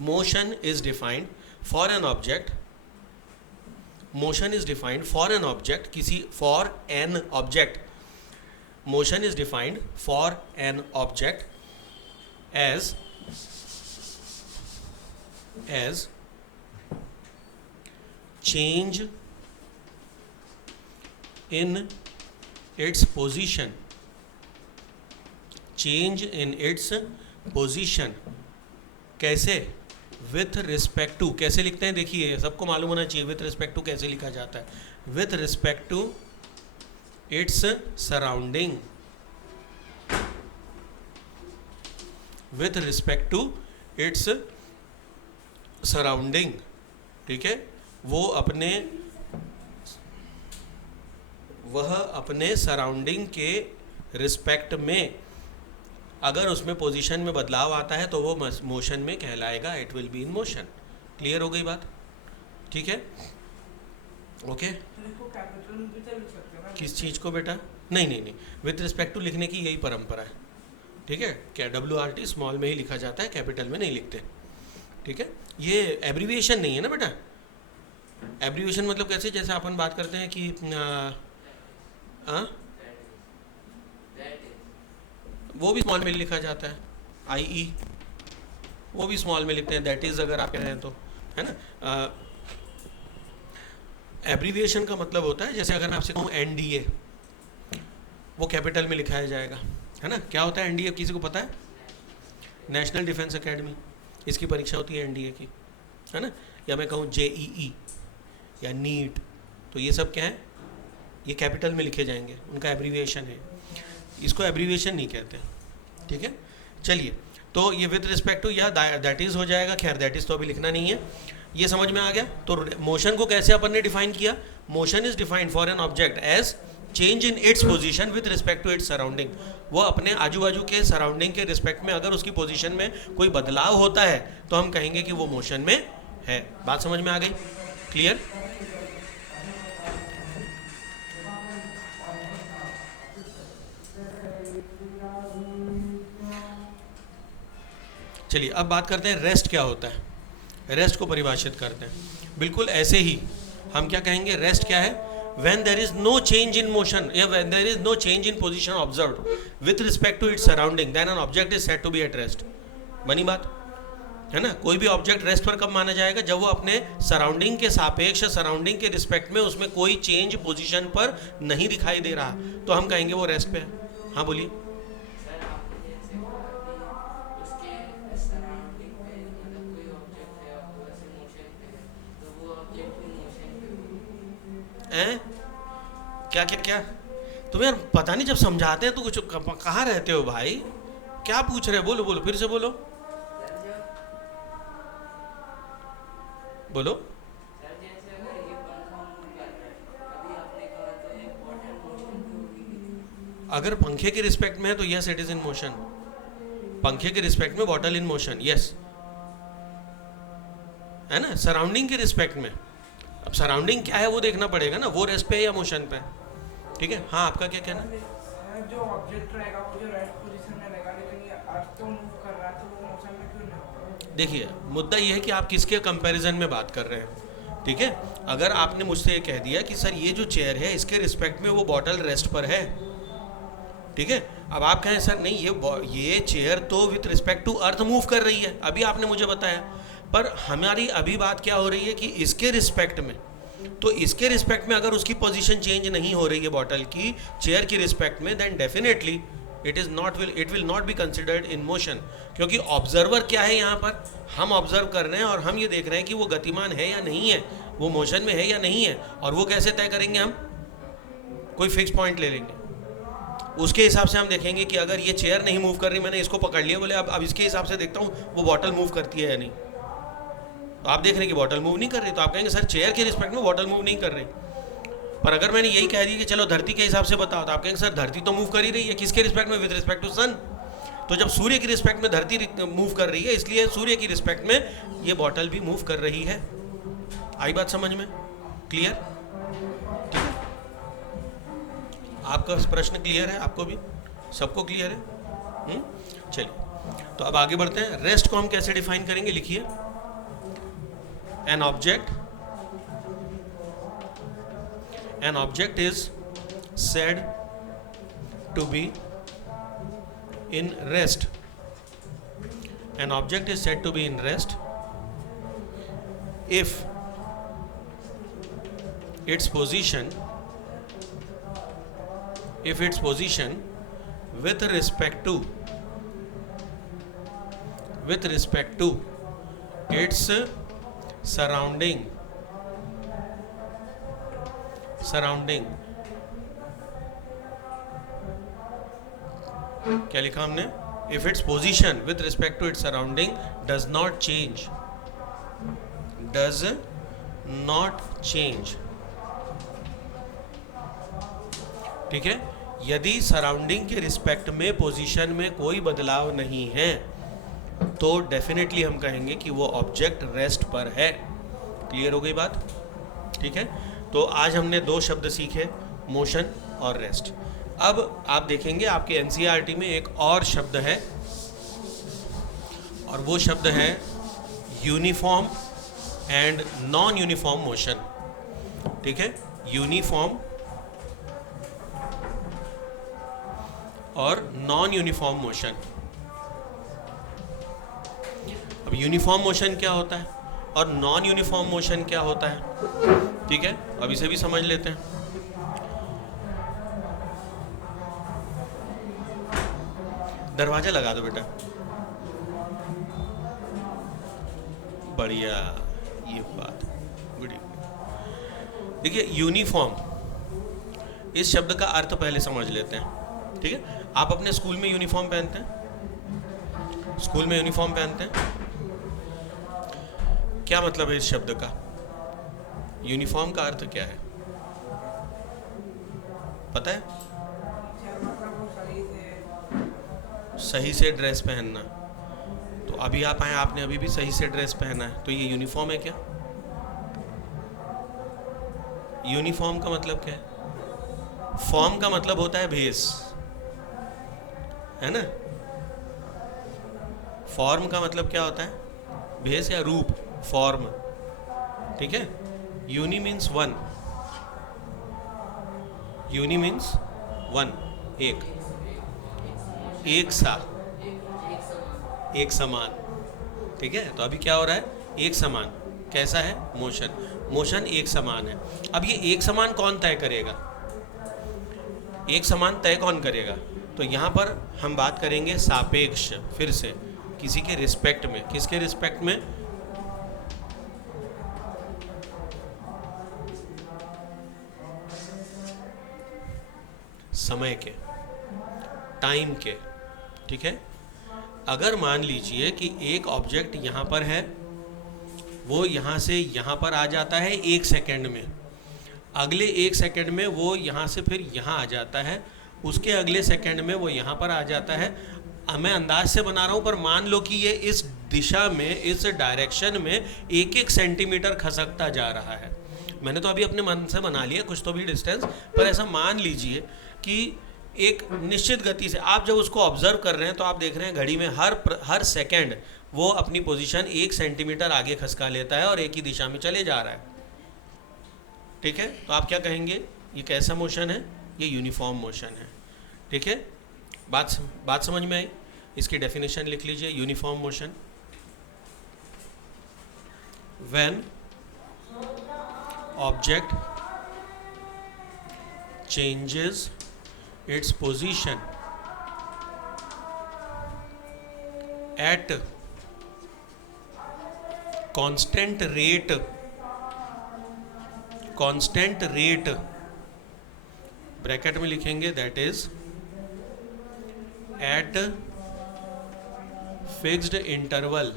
motion is defined for an object, motion is defined for an object, किसी for an object, motion is defined for an object as change in its position, change in its position। कैसे? With respect to. कैसे लिखते हैं? देखिए सबको मालूम होना चाहिए विथ रिस्पेक्ट टू कैसे लिखा जाता है। With respect to its surrounding, with respect to its surrounding. ठीक है, वह अपने सराउंडिंग के रिस्पेक्ट में अगर उसमें पोजीशन में बदलाव आता है तो वो मोशन में कहलाएगा, it will be in motion. Clear हो गई बात? ठीक है, ओके। किस चीज़ को बेटा? नहीं, विथ रिस्पेक्ट टू लिखने की यही परंपरा है। ठीक है, क्या WRT स्मॉल में ही लिखा जाता है, कैपिटल में नहीं लिखते। ठीक है, ये एब्रीविएशन नहीं है ना बेटा। एब्रीविएशन मतलब कैसे? जैसे अपन बात करते हैं कि वो भी स्मॉल में लिखा जाता है, IE वो भी स्मॉल में लिखते हैं, दैट इज़ अगर आप कह रहे हैं तो, है ना। एब्रीविएशन का मतलब होता है जैसे अगर मैं आपसे कहूँ NDA, वो कैपिटल में लिखाया जाएगा, है ना। क्या होता है NDA, किसी को पता है? नेशनल डिफेंस एकेडमी, इसकी परीक्षा होती है NDA की, है ना। या मैं कहूँ JEE या नीट, तो ये सब क्या है? ये कैपिटल में लिखे जाएंगे, उनका एब्रीविएशन है। इसको एब्रीविएशन नहीं कहते। ठीक है, चलिए, तो ये विद रिस्पेक्ट टू या दैट इज़ हो जाएगा। खैर दैट इज़ तो अभी लिखना नहीं है, ये समझ में आ गया। तो मोशन को कैसे अपन ने डिफाइन किया? Motion is defined for an object as change in its position with respect to its surrounding. वो अपने आजू बाजू के सराउंडिंग के रिस्पेक्ट में अगर उसकी पोजीशन में कोई बदलाव होता है तो हम कहेंगे कि वो मोशन में है। बात समझ में आ गई? क्लियर? चलिए अब बात करते हैं रेस्ट क्या होता है। रेस्ट को परिभाषित करते हैं बिल्कुल ऐसे ही। हम क्या कहेंगे, रेस्ट क्या है? when there is no change in motion, when there is no change in position observed with respect to its surrounding, then an object is said to be at rest। बनी बात है ना। कोई भी ऑब्जेक्ट रेस्ट पर कब माना जाएगा? जब वो अपने सराउंडिंग के सापेक्ष, सराउंडिंग के रिस्पेक्ट में उसमें कोई चेंज पोजीशन पर नहीं दिखाई दे रहा, तो हम कहेंगे वो रेस्ट पे है। हाँ बोलिए। क्या क्या क्या तुम्हें यार पता नहीं, जब समझाते हैं तो कुछ कहाँ रहते हो भाई? क्या पूछ रहे हो? बोलो बोलो, फिर से बोलो बोलो। अगर पंखे के रिस्पेक्ट में है तो yes it is in motion. पंखे के रिस्पेक्ट में बॉटल इन मोशन, यस, है ना। सराउंडिंग के रिस्पेक्ट में, अब सराउंडिंग क्या है वो देखना पड़ेगा ना, वो रेस्ट पे है या मोशन पे, ठीक है। हाँ आपका क्या कहना? जो ऑब्जेक्ट रहेगा वो जो रेस्ट पोजीशन में रहेगा, लेकिन ये अर्थ तो मूव कर रहा है, तो वो मोशन में क्यों नहीं होगा? देखिए मुद्दा ये है कि आप किसके कंपैरिजन में बात कर रहे हैं, ठीक है। अगर आपने मुझसे ये कह दिया कि सर ये जो चेयर है इसके रिस्पेक्ट में वो बॉटल रेस्ट पर है, ठीक है। अब आप कहें सर नहीं ये चेयर तो with respect to earth move कर रही है, अभी आपने मुझे बताया, पर हमारी अभी बात क्या हो रही है कि इसके रिस्पेक्ट में, तो इसके रिस्पेक्ट में अगर उसकी पोजीशन चेंज नहीं हो रही है बॉटल की चेयर की रिस्पेक्ट में, then definitely it will not be considered in motion. क्योंकि ऑब्जर्वर क्या है, यहाँ पर हम ऑब्जर्व कर रहे हैं और हम ये देख रहे हैं कि वो गतिमान है या नहीं है, वो मोशन में है या नहीं है। और वो कैसे तय करेंगे? हम कोई फिक्स पॉइंट ले लेंगे, उसके हिसाब से हम देखेंगे कि अगर ये चेयर नहीं मूव कर रही, मैंने इसको पकड़ लिया, बोले अब इसके हिसाब से देखता हूँ वो बॉटल मूव करती है या नहीं। तो आप देख रहे हैं कि बॉटल मूव नहीं कर रही, तो आप कहेंगे सर चेयर के रिस्पेक्ट में बॉटल मूव नहीं कर रही। पर अगर मैंने यही कह दिया कि चलो धरती के हिसाब से बताओ, तो आप कहेंगे सर धरती तो मूव कर ही रही है। किसके रिस्पेक्ट में? विद रिस्पेक्ट टू सन। तो जब सूर्य की रिस्पेक्ट में धरती मूव कर रही है, इसलिए सूर्य की रिस्पेक्ट में ये बॉटल भी मूव कर रही है। आई बात समझ में? क्लियर? ठीक है, आपका प्रश्न क्लियर है? आपको भी सबको क्लियर है? चलिए तो अब आगे बढ़ते हैं। रेस्ट को हम कैसे डिफाइन करेंगे? लिखिए, an object is said to be in rest. An object is said to be in rest if its position with respect to its surrounding क्या लिखा हमने? If its position with respect to its surrounding does not change, ठीक है। यदि surrounding के respect में position में कोई बदलाव नहीं है, तो डेफिनेटली हम कहेंगे कि वो ऑब्जेक्ट रेस्ट पर है। क्लियर हो गई बात? ठीक है, तो आज हमने दो शब्द सीखे, मोशन और रेस्ट। अब आप देखेंगे आपके एनसीईआरटी में एक और शब्द है, और वो शब्द है uniform and non uniform motion. ठीक है, यूनिफॉर्म और नॉन यूनिफॉर्म मोशन। अब यूनिफॉर्म मोशन क्या होता है और नॉन यूनिफॉर्म मोशन क्या होता है, ठीक है, अब इसे भी समझ लेते हैं। दरवाजा लगा दो बेटा, बढ़िया, ये बात, गुड इवनिंग। देखिए यूनिफॉर्म, इस शब्द का अर्थ पहले समझ लेते हैं। ठीक है, आप अपने स्कूल में यूनिफॉर्म पहनते हैं? स्कूल में यूनिफॉर्म पहनते हैं, क्या मतलब है इस शब्द का? यूनिफॉर्म का अर्थ क्या है पता है? सही से ड्रेस पहनना। तो अभी आप आए, आपने अभी भी सही से ड्रेस पहना है, तो ये यूनिफॉर्म है क्या? यूनिफॉर्म का मतलब क्या है? फॉर्म का मतलब होता है भेस, है ना? फॉर्म का मतलब क्या होता है? भेस या रूप, फॉर्म, ठीक है। Uni means one, uni means one, एक, एक सा, एक समान, ठीक है। तो अभी क्या हो रहा है? एक समान कैसा है? मोशन, मोशन एक समान है। अब ये एक समान कौन तय करेगा? एक समान तय कौन करेगा? तो यहाँ पर हम बात करेंगे सापेक्ष, फिर से किसी के रिस्पेक्ट में। किसके रिस्पेक्ट में? समय के, टाइम के, ठीक है। अगर मान लीजिए कि एक ऑब्जेक्ट यहाँ पर है, वो यहाँ से यहाँ पर आ जाता है 1 सेकेंड में, अगले 1 सेकेंड में वो यहाँ से फिर यहाँ आ जाता है, उसके अगले सेकेंड में वो यहाँ पर आ जाता है। मैं अंदाज से बना रहा हूँ, पर मान लो कि ये इस दिशा में, इस डायरेक्शन में 1-1 सेंटीमीटर खसकता जा रहा है। मैंने तो अभी अपने मन से बना लिया कुछ तो भी डिस्टेंस, पर ऐसा मान लीजिए कि एक निश्चित गति से आप जब उसको ऑब्जर्व कर रहे हैं तो आप देख रहे हैं घड़ी में हर सेकेंड वो अपनी पोजीशन 1 सेंटीमीटर आगे खसका लेता है और एक ही दिशा में चले जा रहा है, ठीक है। तो आप क्या कहेंगे? ये कैसा मोशन है? ये यूनिफॉर्म मोशन है, ठीक है। बात समझ में आई? इसकी डेफिनेशन लिख लीजिए। Uniform motion, when object changes its position at constant rate bracket में लिखेंगे, that is at fixed interval,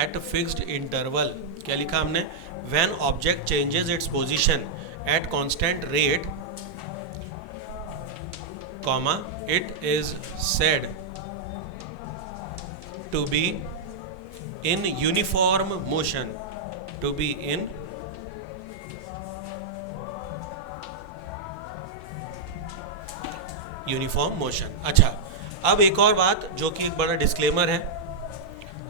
at fixed interval। क्या लिखा हमने? when object changes its position at constant rate, comma, it is said to be in uniform motion, to be in uniform motion. अच्छा, अब एक और बात जो कि एक बड़ा डिस्क्लेमर है,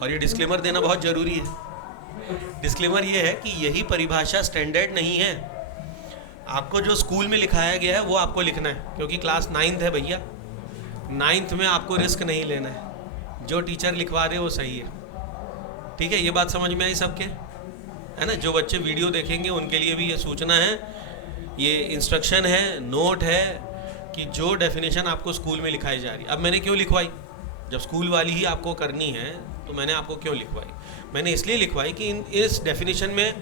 और ये डिस्क्लेमर देना बहुत ज़रूरी है। डिस्क्लेमर ये है कि यही परिभाषा स्टैंडर्ड नहीं है। आपको जो स्कूल में लिखाया गया है वो आपको लिखना है, क्योंकि क्लास 9th है भैया। 9th में आपको रिस्क नहीं लेना है, जो टीचर लिखवा दे वो सही है, ठीक है। ये बात समझ में आई सबके, है ना। जो बच्चे वीडियो देखेंगे उनके लिए भी ये सूचना है, ये इंस्ट्रक्शन है, नोट है कि जो डेफिनेशन आपको स्कूल में लिखाई जा रही है। अब मैंने क्यों लिखवाई? जब स्कूल वाली ही आपको करनी है तो मैंने आपको क्यों लिखवाई? मैंने इसलिए लिखवाई कि इस डेफिनेशन में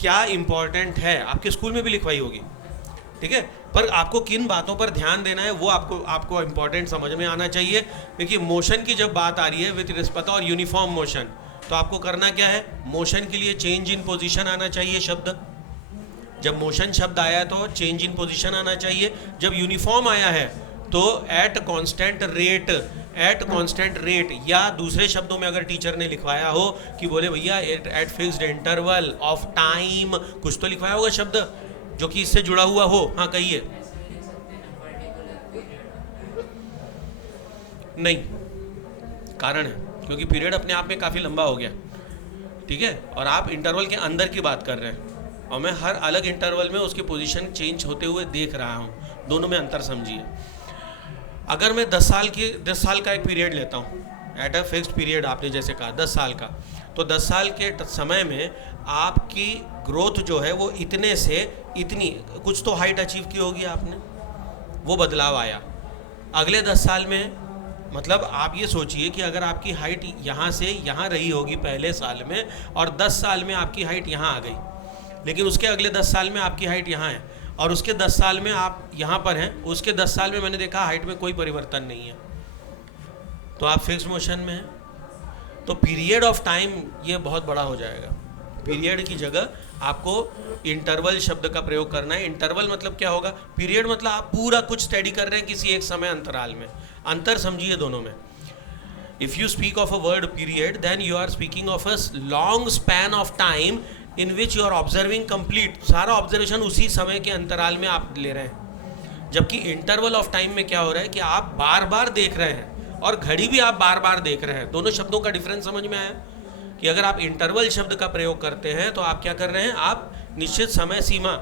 क्या इम्पोर्टेंट है, आपके स्कूल में भी लिखवाई होगी, ठीक है। पर आपको किन बातों पर ध्यान देना है वो आपको इम्पोर्टेंट समझ में आना चाहिए। देखिए, मोशन की जब बात आ रही है विथ रिस्पेक्ट और यूनिफॉर्म मोशन, तो आपको करना क्या है? मोशन के लिए चेंज इन पोजीशन आना चाहिए शब्द। जब मोशन शब्द आया तो चेंज इन पोजीशन आना चाहिए। जब यूनिफॉर्म आया है तो एट कांस्टेंट रेट, या दूसरे शब्दों में अगर टीचर ने लिखवाया हो कि बोले भैया at fixed interval of time, कुछ तो लिखवाया होगा शब्द जो कि इससे जुड़ा हुआ हो। हाँ कहिए। नहीं, कारण है क्योंकि पीरियड अपने आप में काफ़ी लंबा हो गया, ठीक है, और आप इंटरवल के अंदर की बात कर रहे हैं और मैं हर अलग इंटरवल में उसकी पोजीशन चेंज होते हुए देख रहा हूँ। दोनों में अंतर समझिए। अगर मैं 10 साल का एक पीरियड लेता हूँ, एट अ फिक्स्ड पीरियड, आपने जैसे कहा 10 साल का, तो 10 साल के समय में आपकी ग्रोथ जो है वो इतने से इतनी, कुछ तो हाइट अचीव की होगी आपने, वो बदलाव आया। अगले 10 साल में, मतलब आप ये सोचिए कि अगर आपकी हाइट यहाँ से यहाँ रही होगी पहले साल में, और 10 साल में आपकी हाइट यहाँ आ गई, लेकिन उसके अगले 10 साल में आपकी हाइट यहाँ है, और उसके 10 साल में आप यहाँ पर हैं, उसके 10 साल में मैंने देखा हाइट में कोई परिवर्तन नहीं है, तो आप फिक्स मोशन में हैं। तो पीरियड ऑफ टाइम ये बहुत बड़ा हो जाएगा। पीरियड की जगह आपको इंटरवल शब्द का प्रयोग करना है। इंटरवल मतलब क्या होगा? पीरियड मतलब आप पूरा कुछ स्टडी कर रहे हैं किसी एक समय अंतराल में। अंतर समझिए दोनों में। If you speak of a word period, then you are speaking of a long span of time in which you are observing complete, सारा ऑब्जर्वेशन उसी समय के अंतराल में आप ले रहे हैं। जबकि इंटरवल ऑफ टाइम में क्या हो रहा है कि आप बार बार देख रहे हैं, और घड़ी भी आप बार बार देख रहे हैं। दोनों शब्दों का डिफरेंस समझ में आया कि अगर आप इंटरवल शब्द का प्रयोग करते हैं तो आप क्या कर रहे हैं, आप निश्चित समय सीमा,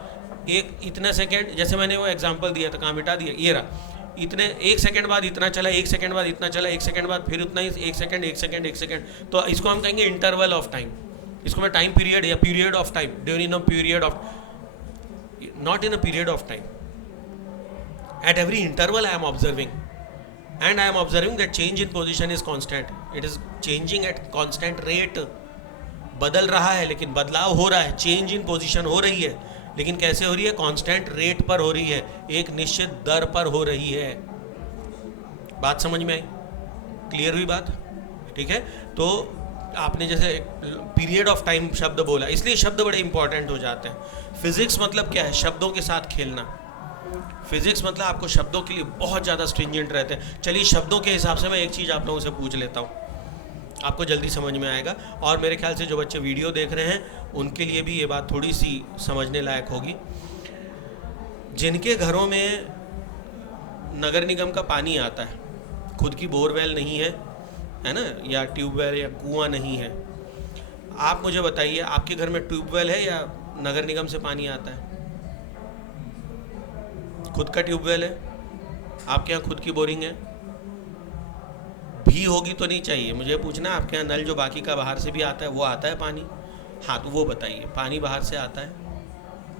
एक इतने सेकेंड, जैसे मैंने वो एग्जाम्पल दिया था, कहाँ मिटा दिया, ये रहा, इतने 1 सेकंड बाद इतना चला, 1 सेकंड बाद इतना चला, 1 सेकंड बाद फिर उतना ही, 1 सेकंड 1 सेकंड 1 सेकंड, तो इसको हम कहेंगे इंटरवल ऑफ टाइम। इसको मैं टाइम पीरियड या period of time, during a period of, not in a period of time, at every interval I am observing, and I am observing that change in position is constant, it is changing at constant rate। बदल रहा है लेकिन बदलाव हो रहा है, change in position हो रही है, लेकिन कैसे हो रही है, कांस्टेंट रेट पर हो रही है, एक निश्चित दर पर हो रही है। बात समझ में आई, क्लियर हुई बात, ठीक है। तो आपने जैसे पीरियड ऑफ टाइम शब्द बोला, इसलिए शब्द बड़े इंपॉर्टेंट हो जाते हैं। फिजिक्स मतलब क्या है, शब्दों के साथ खेलना। फिजिक्स मतलब आपको शब्दों के लिए बहुत ज़्यादा स्ट्रिंजेंट रहते हैं। चलिए शब्दों के हिसाब से मैं एक चीज़ आप लोगों से पूछ लेता हूँ, आपको जल्दी समझ में आएगा, और मेरे ख्याल से जो बच्चे वीडियो देख रहे हैं उनके लिए भी ये बात थोड़ी सी समझने लायक होगी। जिनके घरों में नगर निगम का पानी आता है, खुद की बोरवेल नहीं है ना, या ट्यूबवेल या कुआं नहीं है, आप मुझे बताइए आपके घर में ट्यूबवेल है या नगर निगम से पानी आता है? खुद का ट्यूबवेल है? आपके यहाँ खुद की बोरिंग है? भी होगी तो नहीं चाहिए, मुझे पूछना है आपके यहाँ नल जो बाकी का बाहर से भी आता है वो आता है पानी? हाँ तो वो बताइए, पानी बाहर से आता है?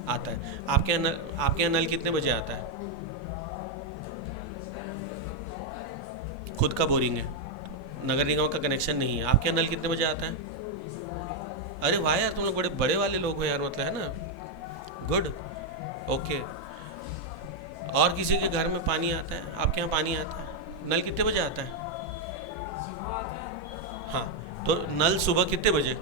आता है। आपके यहाँ नल कितने बजे आता है? खुद का बोरिंग है, नगर निगम का कनेक्शन नहीं है, आपके यहाँ नल कितने बजे आता है? अरे वाह यार, तुम लोग बड़े बड़े वाले लोग हो यार, मतलब है ना, गुड, ओके। और किसी के घर में पानी आता है? आपके यहाँ पानी आता है? नल कितने बजे आता है? हाँ, तो नल सुबह कितने बजे?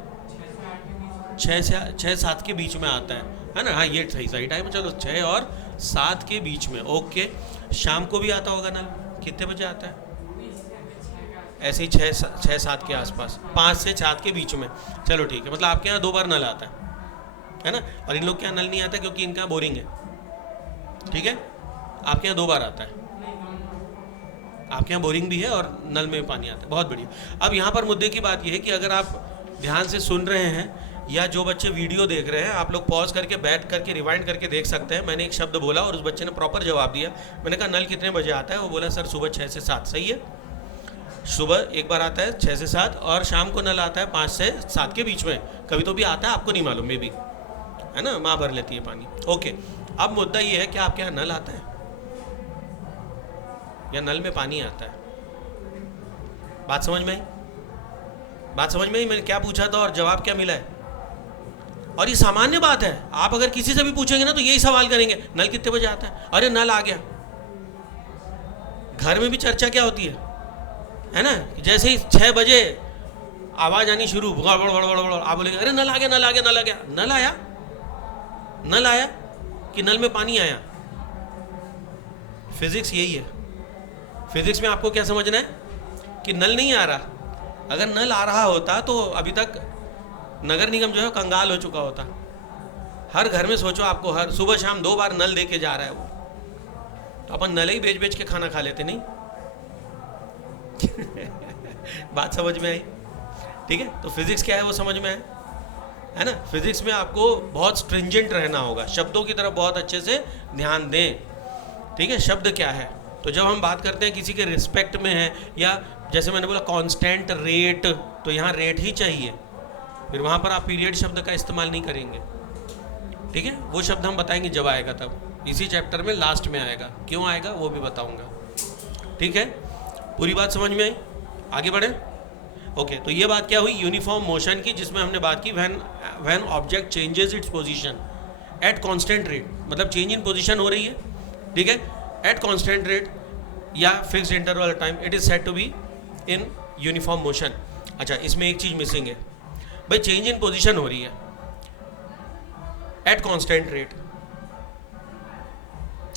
6 से 7 के बीच में आता है ना? हाँ ये सही टाइम है, चलो 6 और 7 के बीच में, ओके। शाम को भी आता होगा नल, कितने बजे आता है? ऐसे ही 6-7 के आसपास, 5 से 7 के बीच में, चलो ठीक है। मतलब आपके यहाँ 2 बार नल आता है ना? और इन लोग के यहाँ नल नहीं आता क्योंकि इनका बोरिंग है, ठीक है। आपके यहाँ 2 बार आता है, आपके यहाँ बोरिंग भी है और नल में पानी आता है, बहुत बढ़िया। अब यहाँ पर मुद्दे की बात यह है कि अगर आप ध्यान से सुन रहे हैं या जो बच्चे वीडियो देख रहे हैं, आप लोग पॉज करके बैठ करके रिवाइंड करके देख सकते हैं। मैंने एक शब्द बोला और उस बच्चे ने प्रॉपर जवाब दिया। मैंने कहा नल कितने बजे आता है? वो बोला सर सुबह 6 से 7। सही है, सुबह एक बार आता है 6 से 7 और शाम को नल आता है 5 से 7 के बीच में। कभी तो भी आता है, आपको नहीं मालूम, मे भी, है ना, माँ भर लेती है पानी, ओके। अब मुद्दा ये है कि आपके यहाँ नल आता है या नल में पानी आता है? बात समझ में आई? बात समझ में आई? मैंने क्या पूछा था और जवाब क्या मिला है? और ये सामान्य बात है, आप अगर किसी से भी पूछेंगे ना तो यही सवाल करेंगे, नल कितने बजे आता है? अरे नल आ गया। घर में भी चर्चा क्या होती है ना, जैसे ही 6 बजे आवाज आनी शुरू, आप बोलेंगे अरे नल आ गया, नल आ गया, नल आ गया। नल आया? नल आया कि नल में पानी आया? फिजिक्स यही है। फिजिक्स में आपको क्या समझना है कि नल नहीं आ रहा। अगर नल आ रहा होता तो अभी तक नगर निगम जो है कंगाल हो चुका होता। हर घर में सोचो, आपको हर सुबह शाम 2 बार नल दे के जा रहा है वो, तो अपन नल ही बेच बेच के खाना खा लेते, नहीं? बात समझ में आई? ठीक है, तो फिजिक्स क्या है वो समझ में है ना। फिजिक्स में आपको बहुत स्ट्रिंजेंट रहना होगा, शब्दों की तरफ बहुत अच्छे से ध्यान दें, ठीक है। शब्द क्या है, तो जब हम बात करते हैं किसी के रिस्पेक्ट में है, या जैसे मैंने बोला कांस्टेंट रेट, तो यहाँ रेट ही चाहिए, फिर वहाँ पर आप पीरियड शब्द का इस्तेमाल नहीं करेंगे, ठीक है। वो शब्द हम बताएंगे जब आएगा, तब इसी चैप्टर में लास्ट में आएगा, क्यों आएगा वो भी बताऊंगा, ठीक है। पूरी बात समझ में आई? आगे बढ़े, ओके। तो ये बात क्या हुई, यूनिफॉर्म मोशन की, जिसमें हमने बात की when object changes its position at constant rate, मतलब चेंज इन पोजीशन हो रही है, ठीक है, एट कांस्टेंट रेट या fixed interval time, it is said to be in uniform motion. अच्छा, इसमें एक चीज मिसिंग है भाई, चेंज इन पोजीशन हो रही है एट कांस्टेंट रेट,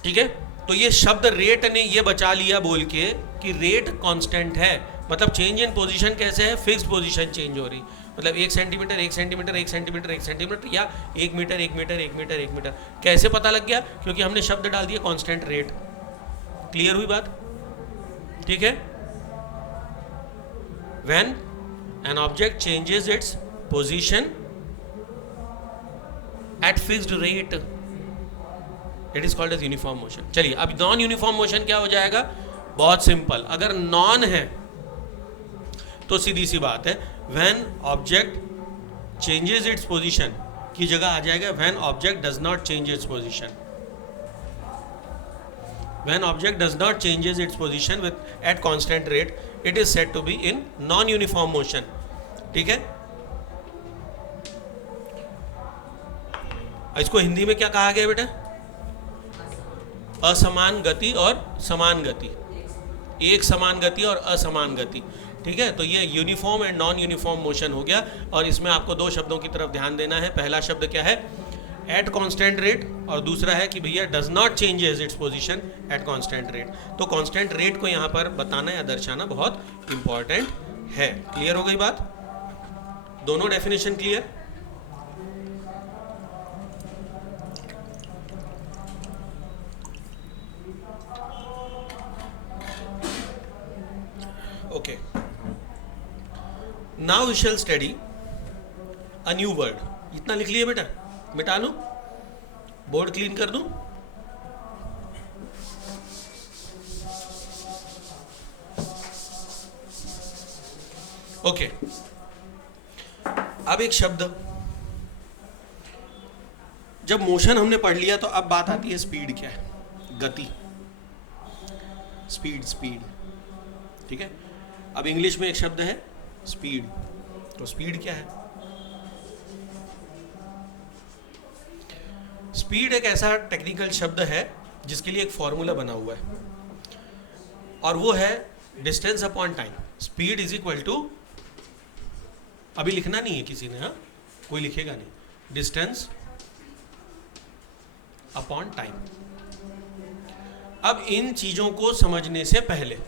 ठीक है। तो ये शब्द रेट ने ये बचा लिया बोल के कि रेट कांस्टेंट है, मतलब चेंज इन पोजीशन कैसे है, फिक्स्ड पोजीशन चेंज हो रही, मतलब 1 सेंटीमीटर 1 सेंटीमीटर 1 सेंटीमीटर 1 सेंटीमीटर या 1 मीटर 1 मीटर 1 मीटर 1 मीटर। कैसे पता लग गया? क्योंकि हमने शब्द डाल दिया कांस्टेंट रेट। क्लियर हुई बात? ठीक है, when an object changes its position at fixed rate, it is called as uniform motion. चलिए अब नॉन यूनिफॉर्म मोशन क्या हो जाएगा, बहुत सिंपल। अगर नॉन है तो सीधी सी बात है, when object changes its position की जगह आ जाएगा when object does not change its position. When object does not changes its position with at constant rate, it is said to be in non uniform motion. ठीक है, इसको हिंदी में क्या कहा गया बेटा, असमान गति और समान गति, एक समान गति और असमान गति। ठीक है, तो ये uniform and non uniform motion हो गया। और इसमें आपको दो शब्दों की तरफ ध्यान देना है। पहला शब्द क्या है, एट कांस्टेंट रेट, और दूसरा है कि भैया does not changes its position at constant rate. तो कांस्टेंट रेट को यहाँ पर बताना या दर्शाना बहुत इंपॉर्टेंट है। क्लियर हो गई बात, दोनों definition clear. Okay, now we shall study a new word. इतना लिख लिए बेटा, मिटा लूं, बोर्ड क्लीन कर दूं। ओके, अब एक शब्द, जब मोशन हमने पढ़ लिया तो अब बात आती है स्पीड क्या है, गति, स्पीड, स्पीड। ठीक है, अब इंग्लिश में एक शब्द है स्पीड, तो स्पीड क्या है। स्पीड एक ऐसा टेक्निकल शब्द है जिसके लिए एक फॉर्मूला बना हुआ है, और वो है distance upon time. Speed is equal to, अभी लिखना नहीं है किसी ने, हाँ कोई लिखेगा नहीं, डिस्टेंस अपॉन टाइम। अब इन चीजों को समझने से पहले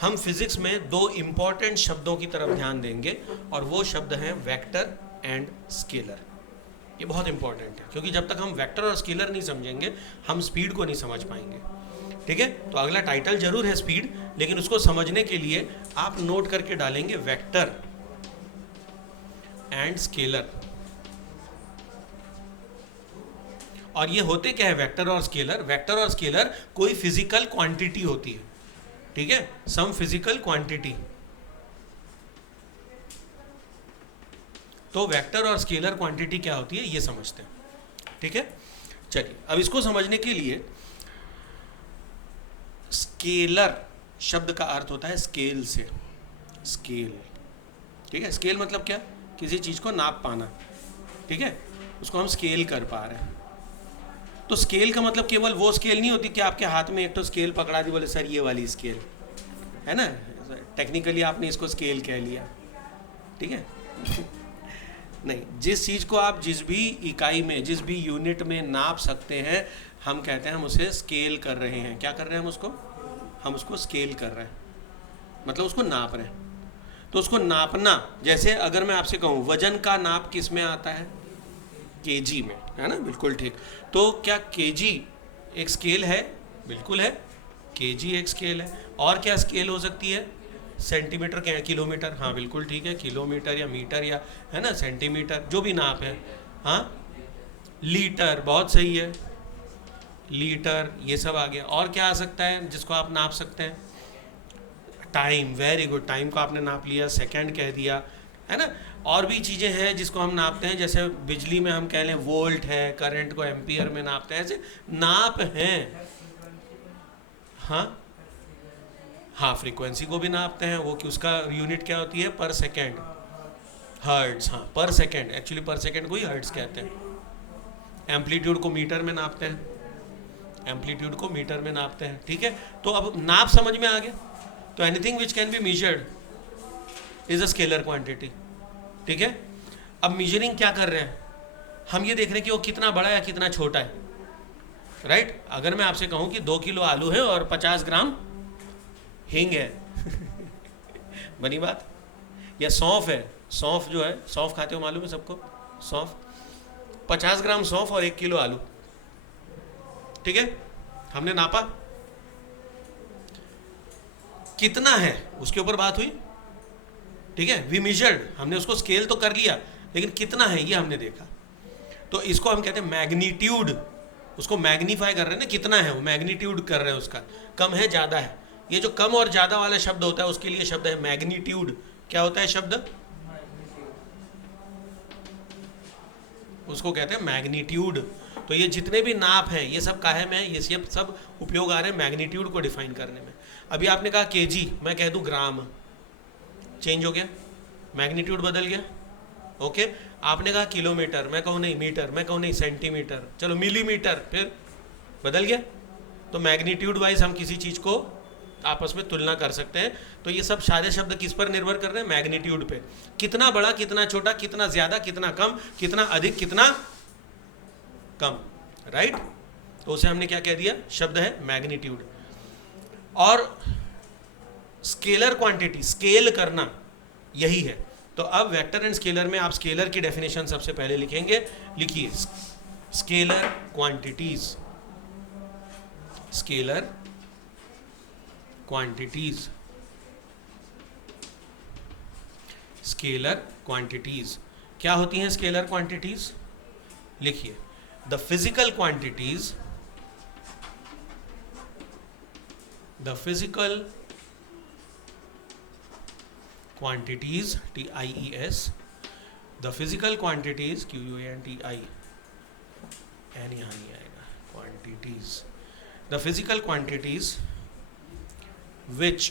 हम फिजिक्स में दो इंपॉर्टेंट शब्दों की तरफ ध्यान देंगे, और वो शब्द हैं वेक्टर एंड स्केलर। ये बहुत इंपॉर्टेंट है, क्योंकि जब तक हम वेक्टर और स्केलर नहीं समझेंगे हम स्पीड को नहीं समझ पाएंगे। ठीक है, तो अगला टाइटल जरूर है स्पीड, लेकिन उसको समझने के लिए आप नोट करके डालेंगे वेक्टर एंड स्केलर। और ये होते क्या है वेक्टर और स्केलर, वेक्टर और स्केलर कोई फिजिकल क्वांटिटी होती है। ठीक है, सम फिजिकल क्वांटिटी। तो वेक्टर और स्केलर क्वांटिटी क्या होती है ये समझते हैं। ठीक है, चलिए अब इसको समझने के लिए, स्केलर शब्द का अर्थ होता है स्केल से, स्केल। ठीक है, स्केल मतलब क्या, किसी चीज को नाप पाना। ठीक है, उसको हम स्केल कर पा रहे हैं। तो स्केल का मतलब केवल वो स्केल नहीं होती कि आपके हाथ में एक तो स्केल पकड़ा दी, बोले सर ये वाली स्केल है ना, टेक्निकली आपने इसको स्केल कह लिया। ठीक है नहीं, जिस चीज़ को आप जिस भी इकाई में, जिस भी यूनिट में नाप सकते हैं, हम कहते हैं हम उसे स्केल कर रहे हैं। क्या कर रहे हैं हम उसको स्केल कर रहे हैं, मतलब उसको नाप रहे हैं। तो उसको नापना, जैसे अगर मैं आपसे कहूँ वजन का नाप किस में आता है, केजी में, है ना, बिल्कुल ठीक। तो क्या केजी एक स्केल है, बिल्कुल है, केजी एक स्केल है। और क्या स्केल हो सकती है, सेंटीमीटर, क्या किलोमीटर, हाँ बिल्कुल ठीक है, किलोमीटर या मीटर या है ना सेंटीमीटर, जो भी नाप है। हाँ, लीटर, बहुत सही है, लीटर, ये सब आ गया। और क्या आ सकता है जिसको आप नाप सकते हैं, टाइम, वेरी गुड, टाइम को आपने नाप लिया, सेकंड कह दिया, है ना। और भी चीज़ें हैं जिसको हम नापते हैं, जैसे बिजली में हम कह लें वोल्ट है, करंट को एम्पियर में नापते हैं, ऐसे नाप हैं। हाँ हाँ, फ्रीक्वेंसी को भी नापते हैं, वो कि उसका यूनिट क्या होती है, पर सेकेंड, हर्ट्ज। हाँ, पर सेकेंड, एक्चुअली पर सेकेंड को ही हर्ट्ज कहते हैं। एम्पलीट्यूड को मीटर में नापते हैं, एम्पलीट्यूड को मीटर में नापते हैं। ठीक है, तो अब नाप समझ में आ गया। तो anything which can be measured is a scalar quantity. ठीक है, अब मेजरिंग क्या कर रहे हैं, हम ये देख रहे हैं कि वो कितना बड़ा या कितना छोटा है। राइट, अगर मैं आपसे कहूँ कि 2 किलो आलू है और 50 ग्राम हींग है बनी बात। या सौंफ है, सौंफ जो है, सौंफ खाते हो मालूम है सबको, सौंफ, 50 ग्राम सौंफ और 1 किलो आलू। ठीक है, हमने नापा, कितना है उसके ऊपर बात हुई, ठीक है, वी मेजर्ड, हमने उसको स्केल तो कर लिया, लेकिन कितना है ये हमने देखा। तो इसको हम कहते हैं मैग्नीट्यूड, उसको मैग्नीफाई कर रहे हैं ना, कितना है वो, मैग्नीट्यूड कर रहे हैं उसका, कम है ज़्यादा है। ये जो कम और ज़्यादा वाला शब्द होता है उसके लिए शब्द है मैग्नीट्यूड। क्या होता है शब्द, उसको कहते हैं मैग्नीट्यूड। तो ये जितने भी नाप हैं ये सब काहे में, ये सब उपयोग आ रहे हैं मैग्नीट्यूड को डिफाइन करने में। अभी आपने कहा केजी, मैं कह दूं ग्राम, चेंज हो गया, मैग्नीट्यूड बदल गया। ओके, आपने कहा किलोमीटर, मैं कहूँ नहीं मीटर, मैं कहूँ नहीं सेंटीमीटर, चलो मिलीमीटर, फिर बदल गया। तो मैग्नीट्यूड वाइज हम किसी चीज़ को आपस में तुलना कर सकते हैं। तो ये सब सारे शब्द किस पर निर्भर कर रहे हैं, मैग्नीट्यूड पे। कितना बड़ा, कितना छोटा, कितना ज़्यादा, कितना कम, कितना अधिक, कितना कम, राइट। तो उसे हमने क्या कह दिया, शब्द है मैग्नीट्यूड। और स्केलर क्वांटिटी, स्केल करना, यही है। तो अब वेक्टर एंड स्केलर में आप स्केलर की डेफिनेशन सबसे पहले लिखेंगे, लिखिए scalar quantities, scalar quantities, scalar quantities क्या होती हैं स्केलर क्वांटिटीज, लिखिए the physical quantities, the physical quantities, TIES, the physical quantities, QUANTI, N यहाँ नहीं आएगा, quantities, the physical quantities which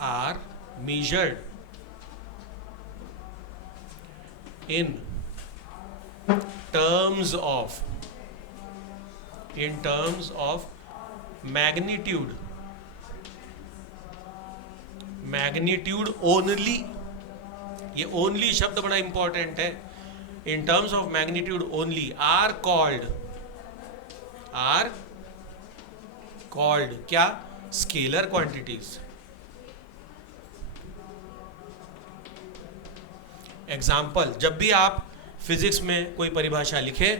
are measured in terms of magnitude, magnitude only, ये only शब्द बड़ा इंपॉर्टेंट है, in terms of magnitude only, are called क्या, scalar quantities. Example, जब भी आप फिजिक्स में कोई परिभाषा लिखे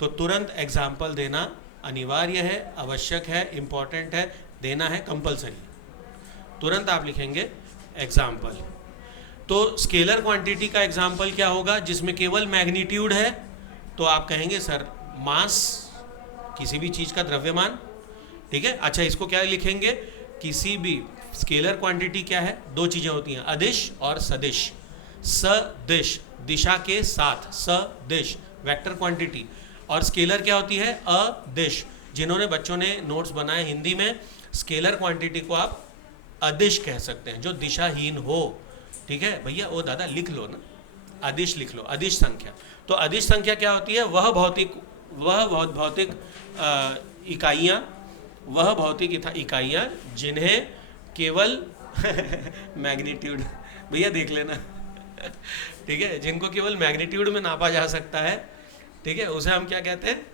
तो तुरंत एग्जाम्पल देना अनिवार्य है, आवश्यक है, इंपॉर्टेंट है, देना है कंपलसरी। तुरंत आप लिखेंगे एग्जाम्पल। तो स्केलर क्वांटिटी का एग्जाम्पल क्या होगा, जिसमें केवल मैग्नीट्यूड है, तो आप कहेंगे सर मास, किसी भी चीज़ का द्रव्यमान, ठीक है। अच्छा, इसको क्या लिखेंगे, किसी भी स्केलर क्वांटिटी क्या है, दो चीज़ें होती हैं, अदिश और सदिश। सदिश, दिशा के साथ, सदिश वेक्टर क्वांटिटी, और स्केलर क्या होती है, अदिश। जिन्होंने बच्चों ने नोट्स बनाए हिंदी में, स्केलर क्वांटिटी को आप अदिश कह सकते हैं, जो दिशाहीन हो, ठीक है भैया। वो दादा लिख लो ना, अदिश लिख लो, अदिश संख्या। तो अदिश संख्या क्या होती है, वह भौतिक इकाइयाँ, वह भौतिक इकाइयाँ जिन्हें केवल मैग्नीट्यूड, भैया देख लेना, ठीक है, जिनको केवल मैग्नीट्यूड में नापा जा सकता है, ठीक है, उसे हम क्या कहते हैं,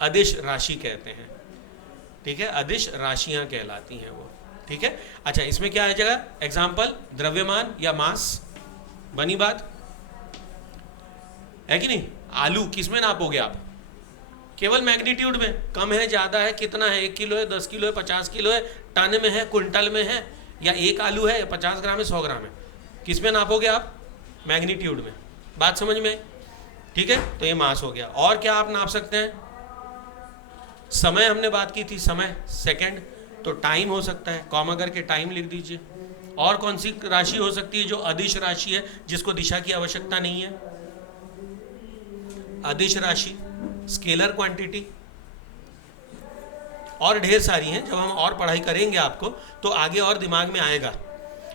अदिश राशि कहते हैं, ठीक है, अदिश राशियाँ कहलाती हैं वो, ठीक है। अच्छा, इसमें क्या आ जाएगा, एग्जाम्पल द्रव्यमान या मास, बनी बात है कि नहीं। आलू किस में नापोगे आप, केवल मैग्नीट्यूड में, कम है, ज़्यादा है, कितना है, 1 किलो है, 10 किलो है, 50 किलो है, टन में है, कुंटल में है, या एक आलू है 50 ग्राम है, 100 ग्राम है, किस में नापोगे आप, मैग्नीट्यूड में। बात समझ में आई, ठीक है। तो ये मास हो गया। और क्या आप नाप सकते हैं, समय हमने बात की थी, समय सेकंड, तो टाइम हो सकता है, कॉमा करके टाइम लिख दीजिए। और कौन सी राशि हो सकती है जो अदिश राशि है, जिसको दिशा की आवश्यकता नहीं है, अदिश राशि, स्केलर क्वांटिटी, और ढेर सारी हैं। जब हम और पढ़ाई करेंगे आपको तो आगे और दिमाग में आएगा,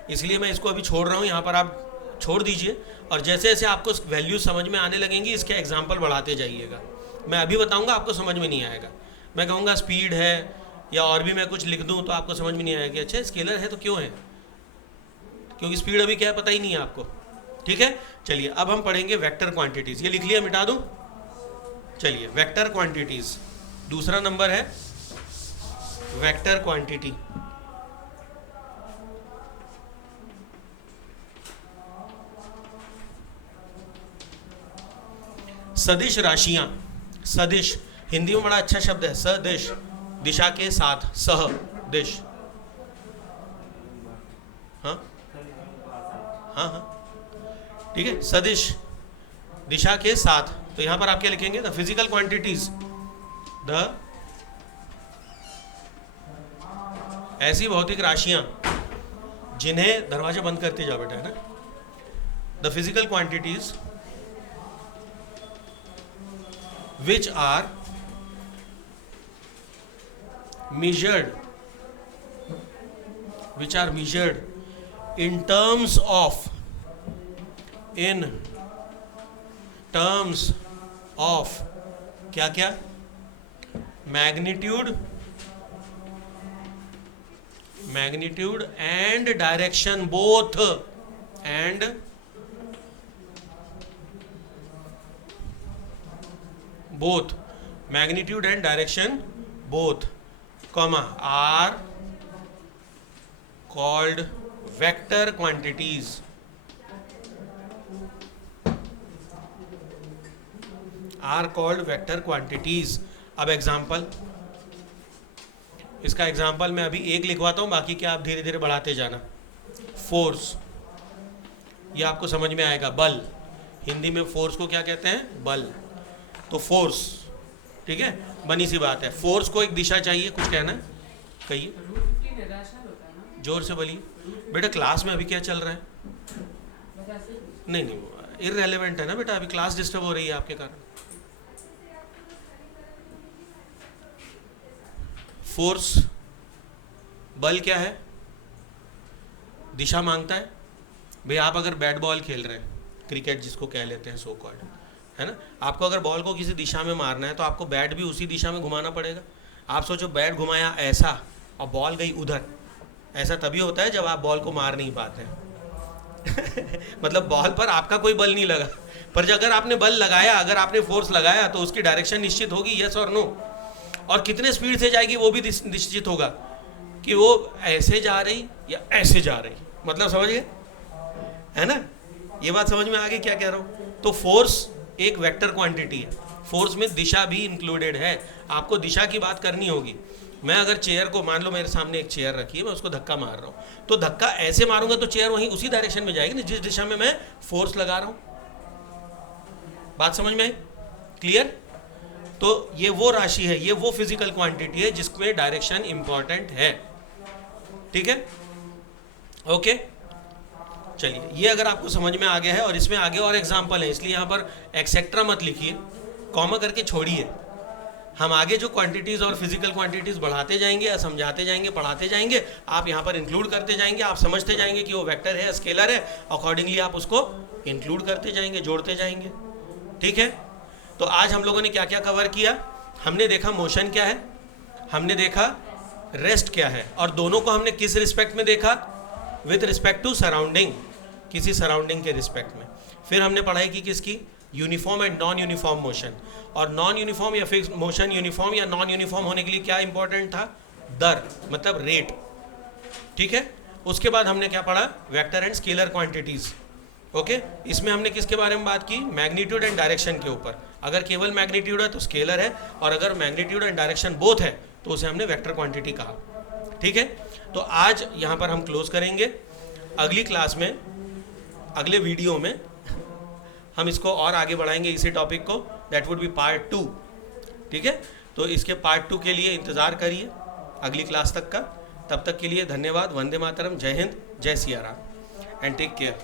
इसलिए मैं इसको अभी छोड़ रहा हूँ, यहाँ पर आप छोड़ दीजिए, और जैसे जैसे आपको वैल्यू समझ में आने लगेंगी इसके एग्जाम्पल बढ़ाते जाइएगा। मैं अभी बताऊँगा, आपको समझ में नहीं आएगा, मैं कहूँगा स्पीड है या और भी मैं कुछ लिख दूं तो आपको समझ में नहीं आएगा, अच्छा स्केलर है तो क्यों है, क्योंकि स्पीड अभी क्या है पता ही नहीं है आपको, ठीक है। चलिए अब हम पढ़ेंगे वेक्टर क्वांटिटीज, ये लिख लिया, मिटा दूं, चलिए वेक्टर क्वांटिटीज, दूसरा नंबर है वेक्टर क्वांटिटी। सदिश राशियां, सदिश हिंदी में बड़ा अच्छा शब्द है, सदिश, दिशा के साथ, सह दिश, ठीक है, सदिश दिशा के साथ। तो यहां पर आप क्या लिखेंगे, द फिजिकल क्वांटिटीज, द ऐसी भौतिक राशियां जिन्हें, दरवाजा बंद करते जाओ बेटा, है ना, the physical quantities which are measured in terms of क्या क्या, magnitude and direction both, and magnitude and direction both, comma, are called vector quantities. Are called vector quantities. अब एग्जाम्पल, इसका एग्जाम्पल मैं अभी एक लिखवाता हूँ, बाकी क्या आप धीरे धीरे बढ़ाते जाना। फोर्स, ये आपको समझ में आएगा। बल, हिंदी में फोर्स को क्या कहते हैं, बल। तो फोर्स, ठीक है, बनी सी बात है। फोर्स को एक दिशा चाहिए, कुछ कहना है, कहिए, जोर से बोलिए बेटा। क्लास में अभी क्या चल रहा है, नहीं, इररेलेवेंट है ना बेटा, अभी क्लास डिस्टर्ब हो रही है आपके कारण। फोर्स, बल क्या है, दिशा मांगता है। भाई आप अगर बैट बॉल खेल रहे हैं, क्रिकेट जिसको कह लेते हैं सो कॉल्ड, है ना, आपको अगर बॉल को किसी दिशा में मारना है तो आपको बैट भी उसी दिशा में घुमाना पड़ेगा। आप सोचो, बैट घुमाया ऐसा और बॉल गई उधर, ऐसा तभी होता है जब आप बॉल को मार नहीं पाते मतलब बॉल पर आपका कोई बल नहीं लगा, पर अगर आपने बल लगाया, अगर आपने फोर्स लगाया तो उसकी डायरेक्शन निश्चित होगी, यस और नो। और कितने स्पीड से जाएगी वो भी निश्चित होगा, कि वो ऐसे जा रही या ऐसे जा रही, मतलब समझ गए, है ना, ये बात समझ में आ गई क्या कह रहा हूँ। तो फोर्स एक वेक्टर क्वांटिटी है, फोर्स में दिशा भी इंक्लूडेड है। आपको दिशा की बात करनी होगी। मैं अगर चेयर को, मान लो मेरे सामने एक चेयर रखी है, मैं उसको धक्का मार रहा हूँ, तो धक्का ऐसे मारूंगा तो चेयर वहीं उसी डायरेक्शन में जाएगी ना, जिस दिशा में मैं फोर्स लगा रहा हूँ। बात समझ में आई, क्लियर। तो ये वो राशि है, ये वो फिजिकल क्वांटिटी है जिसमें डायरेक्शन इंपॉर्टेंट है, ठीक है, ओके। चलिए, ये अगर आपको समझ में आ गया है, और इसमें आगे और एग्जाम्पल है, इसलिए यहाँ पर एक्सेट्रा मत लिखिए, कॉमा करके छोड़िए। हम आगे जो क्वांटिटीज़ और फिजिकल क्वांटिटीज़ बढ़ाते जाएंगे या समझाते जाएंगे, पढ़ाते जाएंगे, आप यहाँ पर इंक्लूड करते जाएंगे, आप समझते जाएंगे कि वो वेक्टर है, स्केलर है, अकॉर्डिंगली आप उसको इंक्लूड करते जाएंगे, जोड़ते जाएंगे, ठीक है। तो आज हम लोगों ने क्या क्या कवर किया, हमने देखा मोशन क्या है, हमने देखा रेस्ट क्या है, और दोनों को हमने किस रिस्पेक्ट में देखा, विथ रिस्पेक्ट टू सराउंडिंग, किसी सराउंडिंग के रिस्पेक्ट में। फिर हमने पढ़ाई की किसकी, uniform and non uniform motion. और नॉन यूनिफॉर्म या फिक्स मोशन, यूनिफॉर्म या नॉन यूनिफॉर्म होने के लिए क्या इंपॉर्टेंट था, दर, मतलब रेट, ठीक है। उसके बाद हमने क्या पढ़ा, vector and scalar quantities, okay. इसमें हमने किसके बारे में बात की, मैग्नीट्यूड एंड डायरेक्शन के ऊपर। अगर केवल मैग्नीट्यूड है तो स्केलर है, और अगर मैग्नीट्यूड एंड डायरेक्शन बोथ है तो उसे हमने वेक्टर क्वांटिटी कहा, ठीक है। तो आज यहाँ पर हम क्लोज करेंगे। अगली क्लास में, अगले वीडियो में हम इसको और आगे बढ़ाएंगे, इसी टॉपिक को, दैट वुड बी पार्ट 2, ठीक है। तो इसके पार्ट 2 के लिए इंतज़ार करिए अगली क्लास तक का। तब तक के लिए धन्यवाद। वंदे मातरम, जय हिंद, जय Siya Ram, and take care.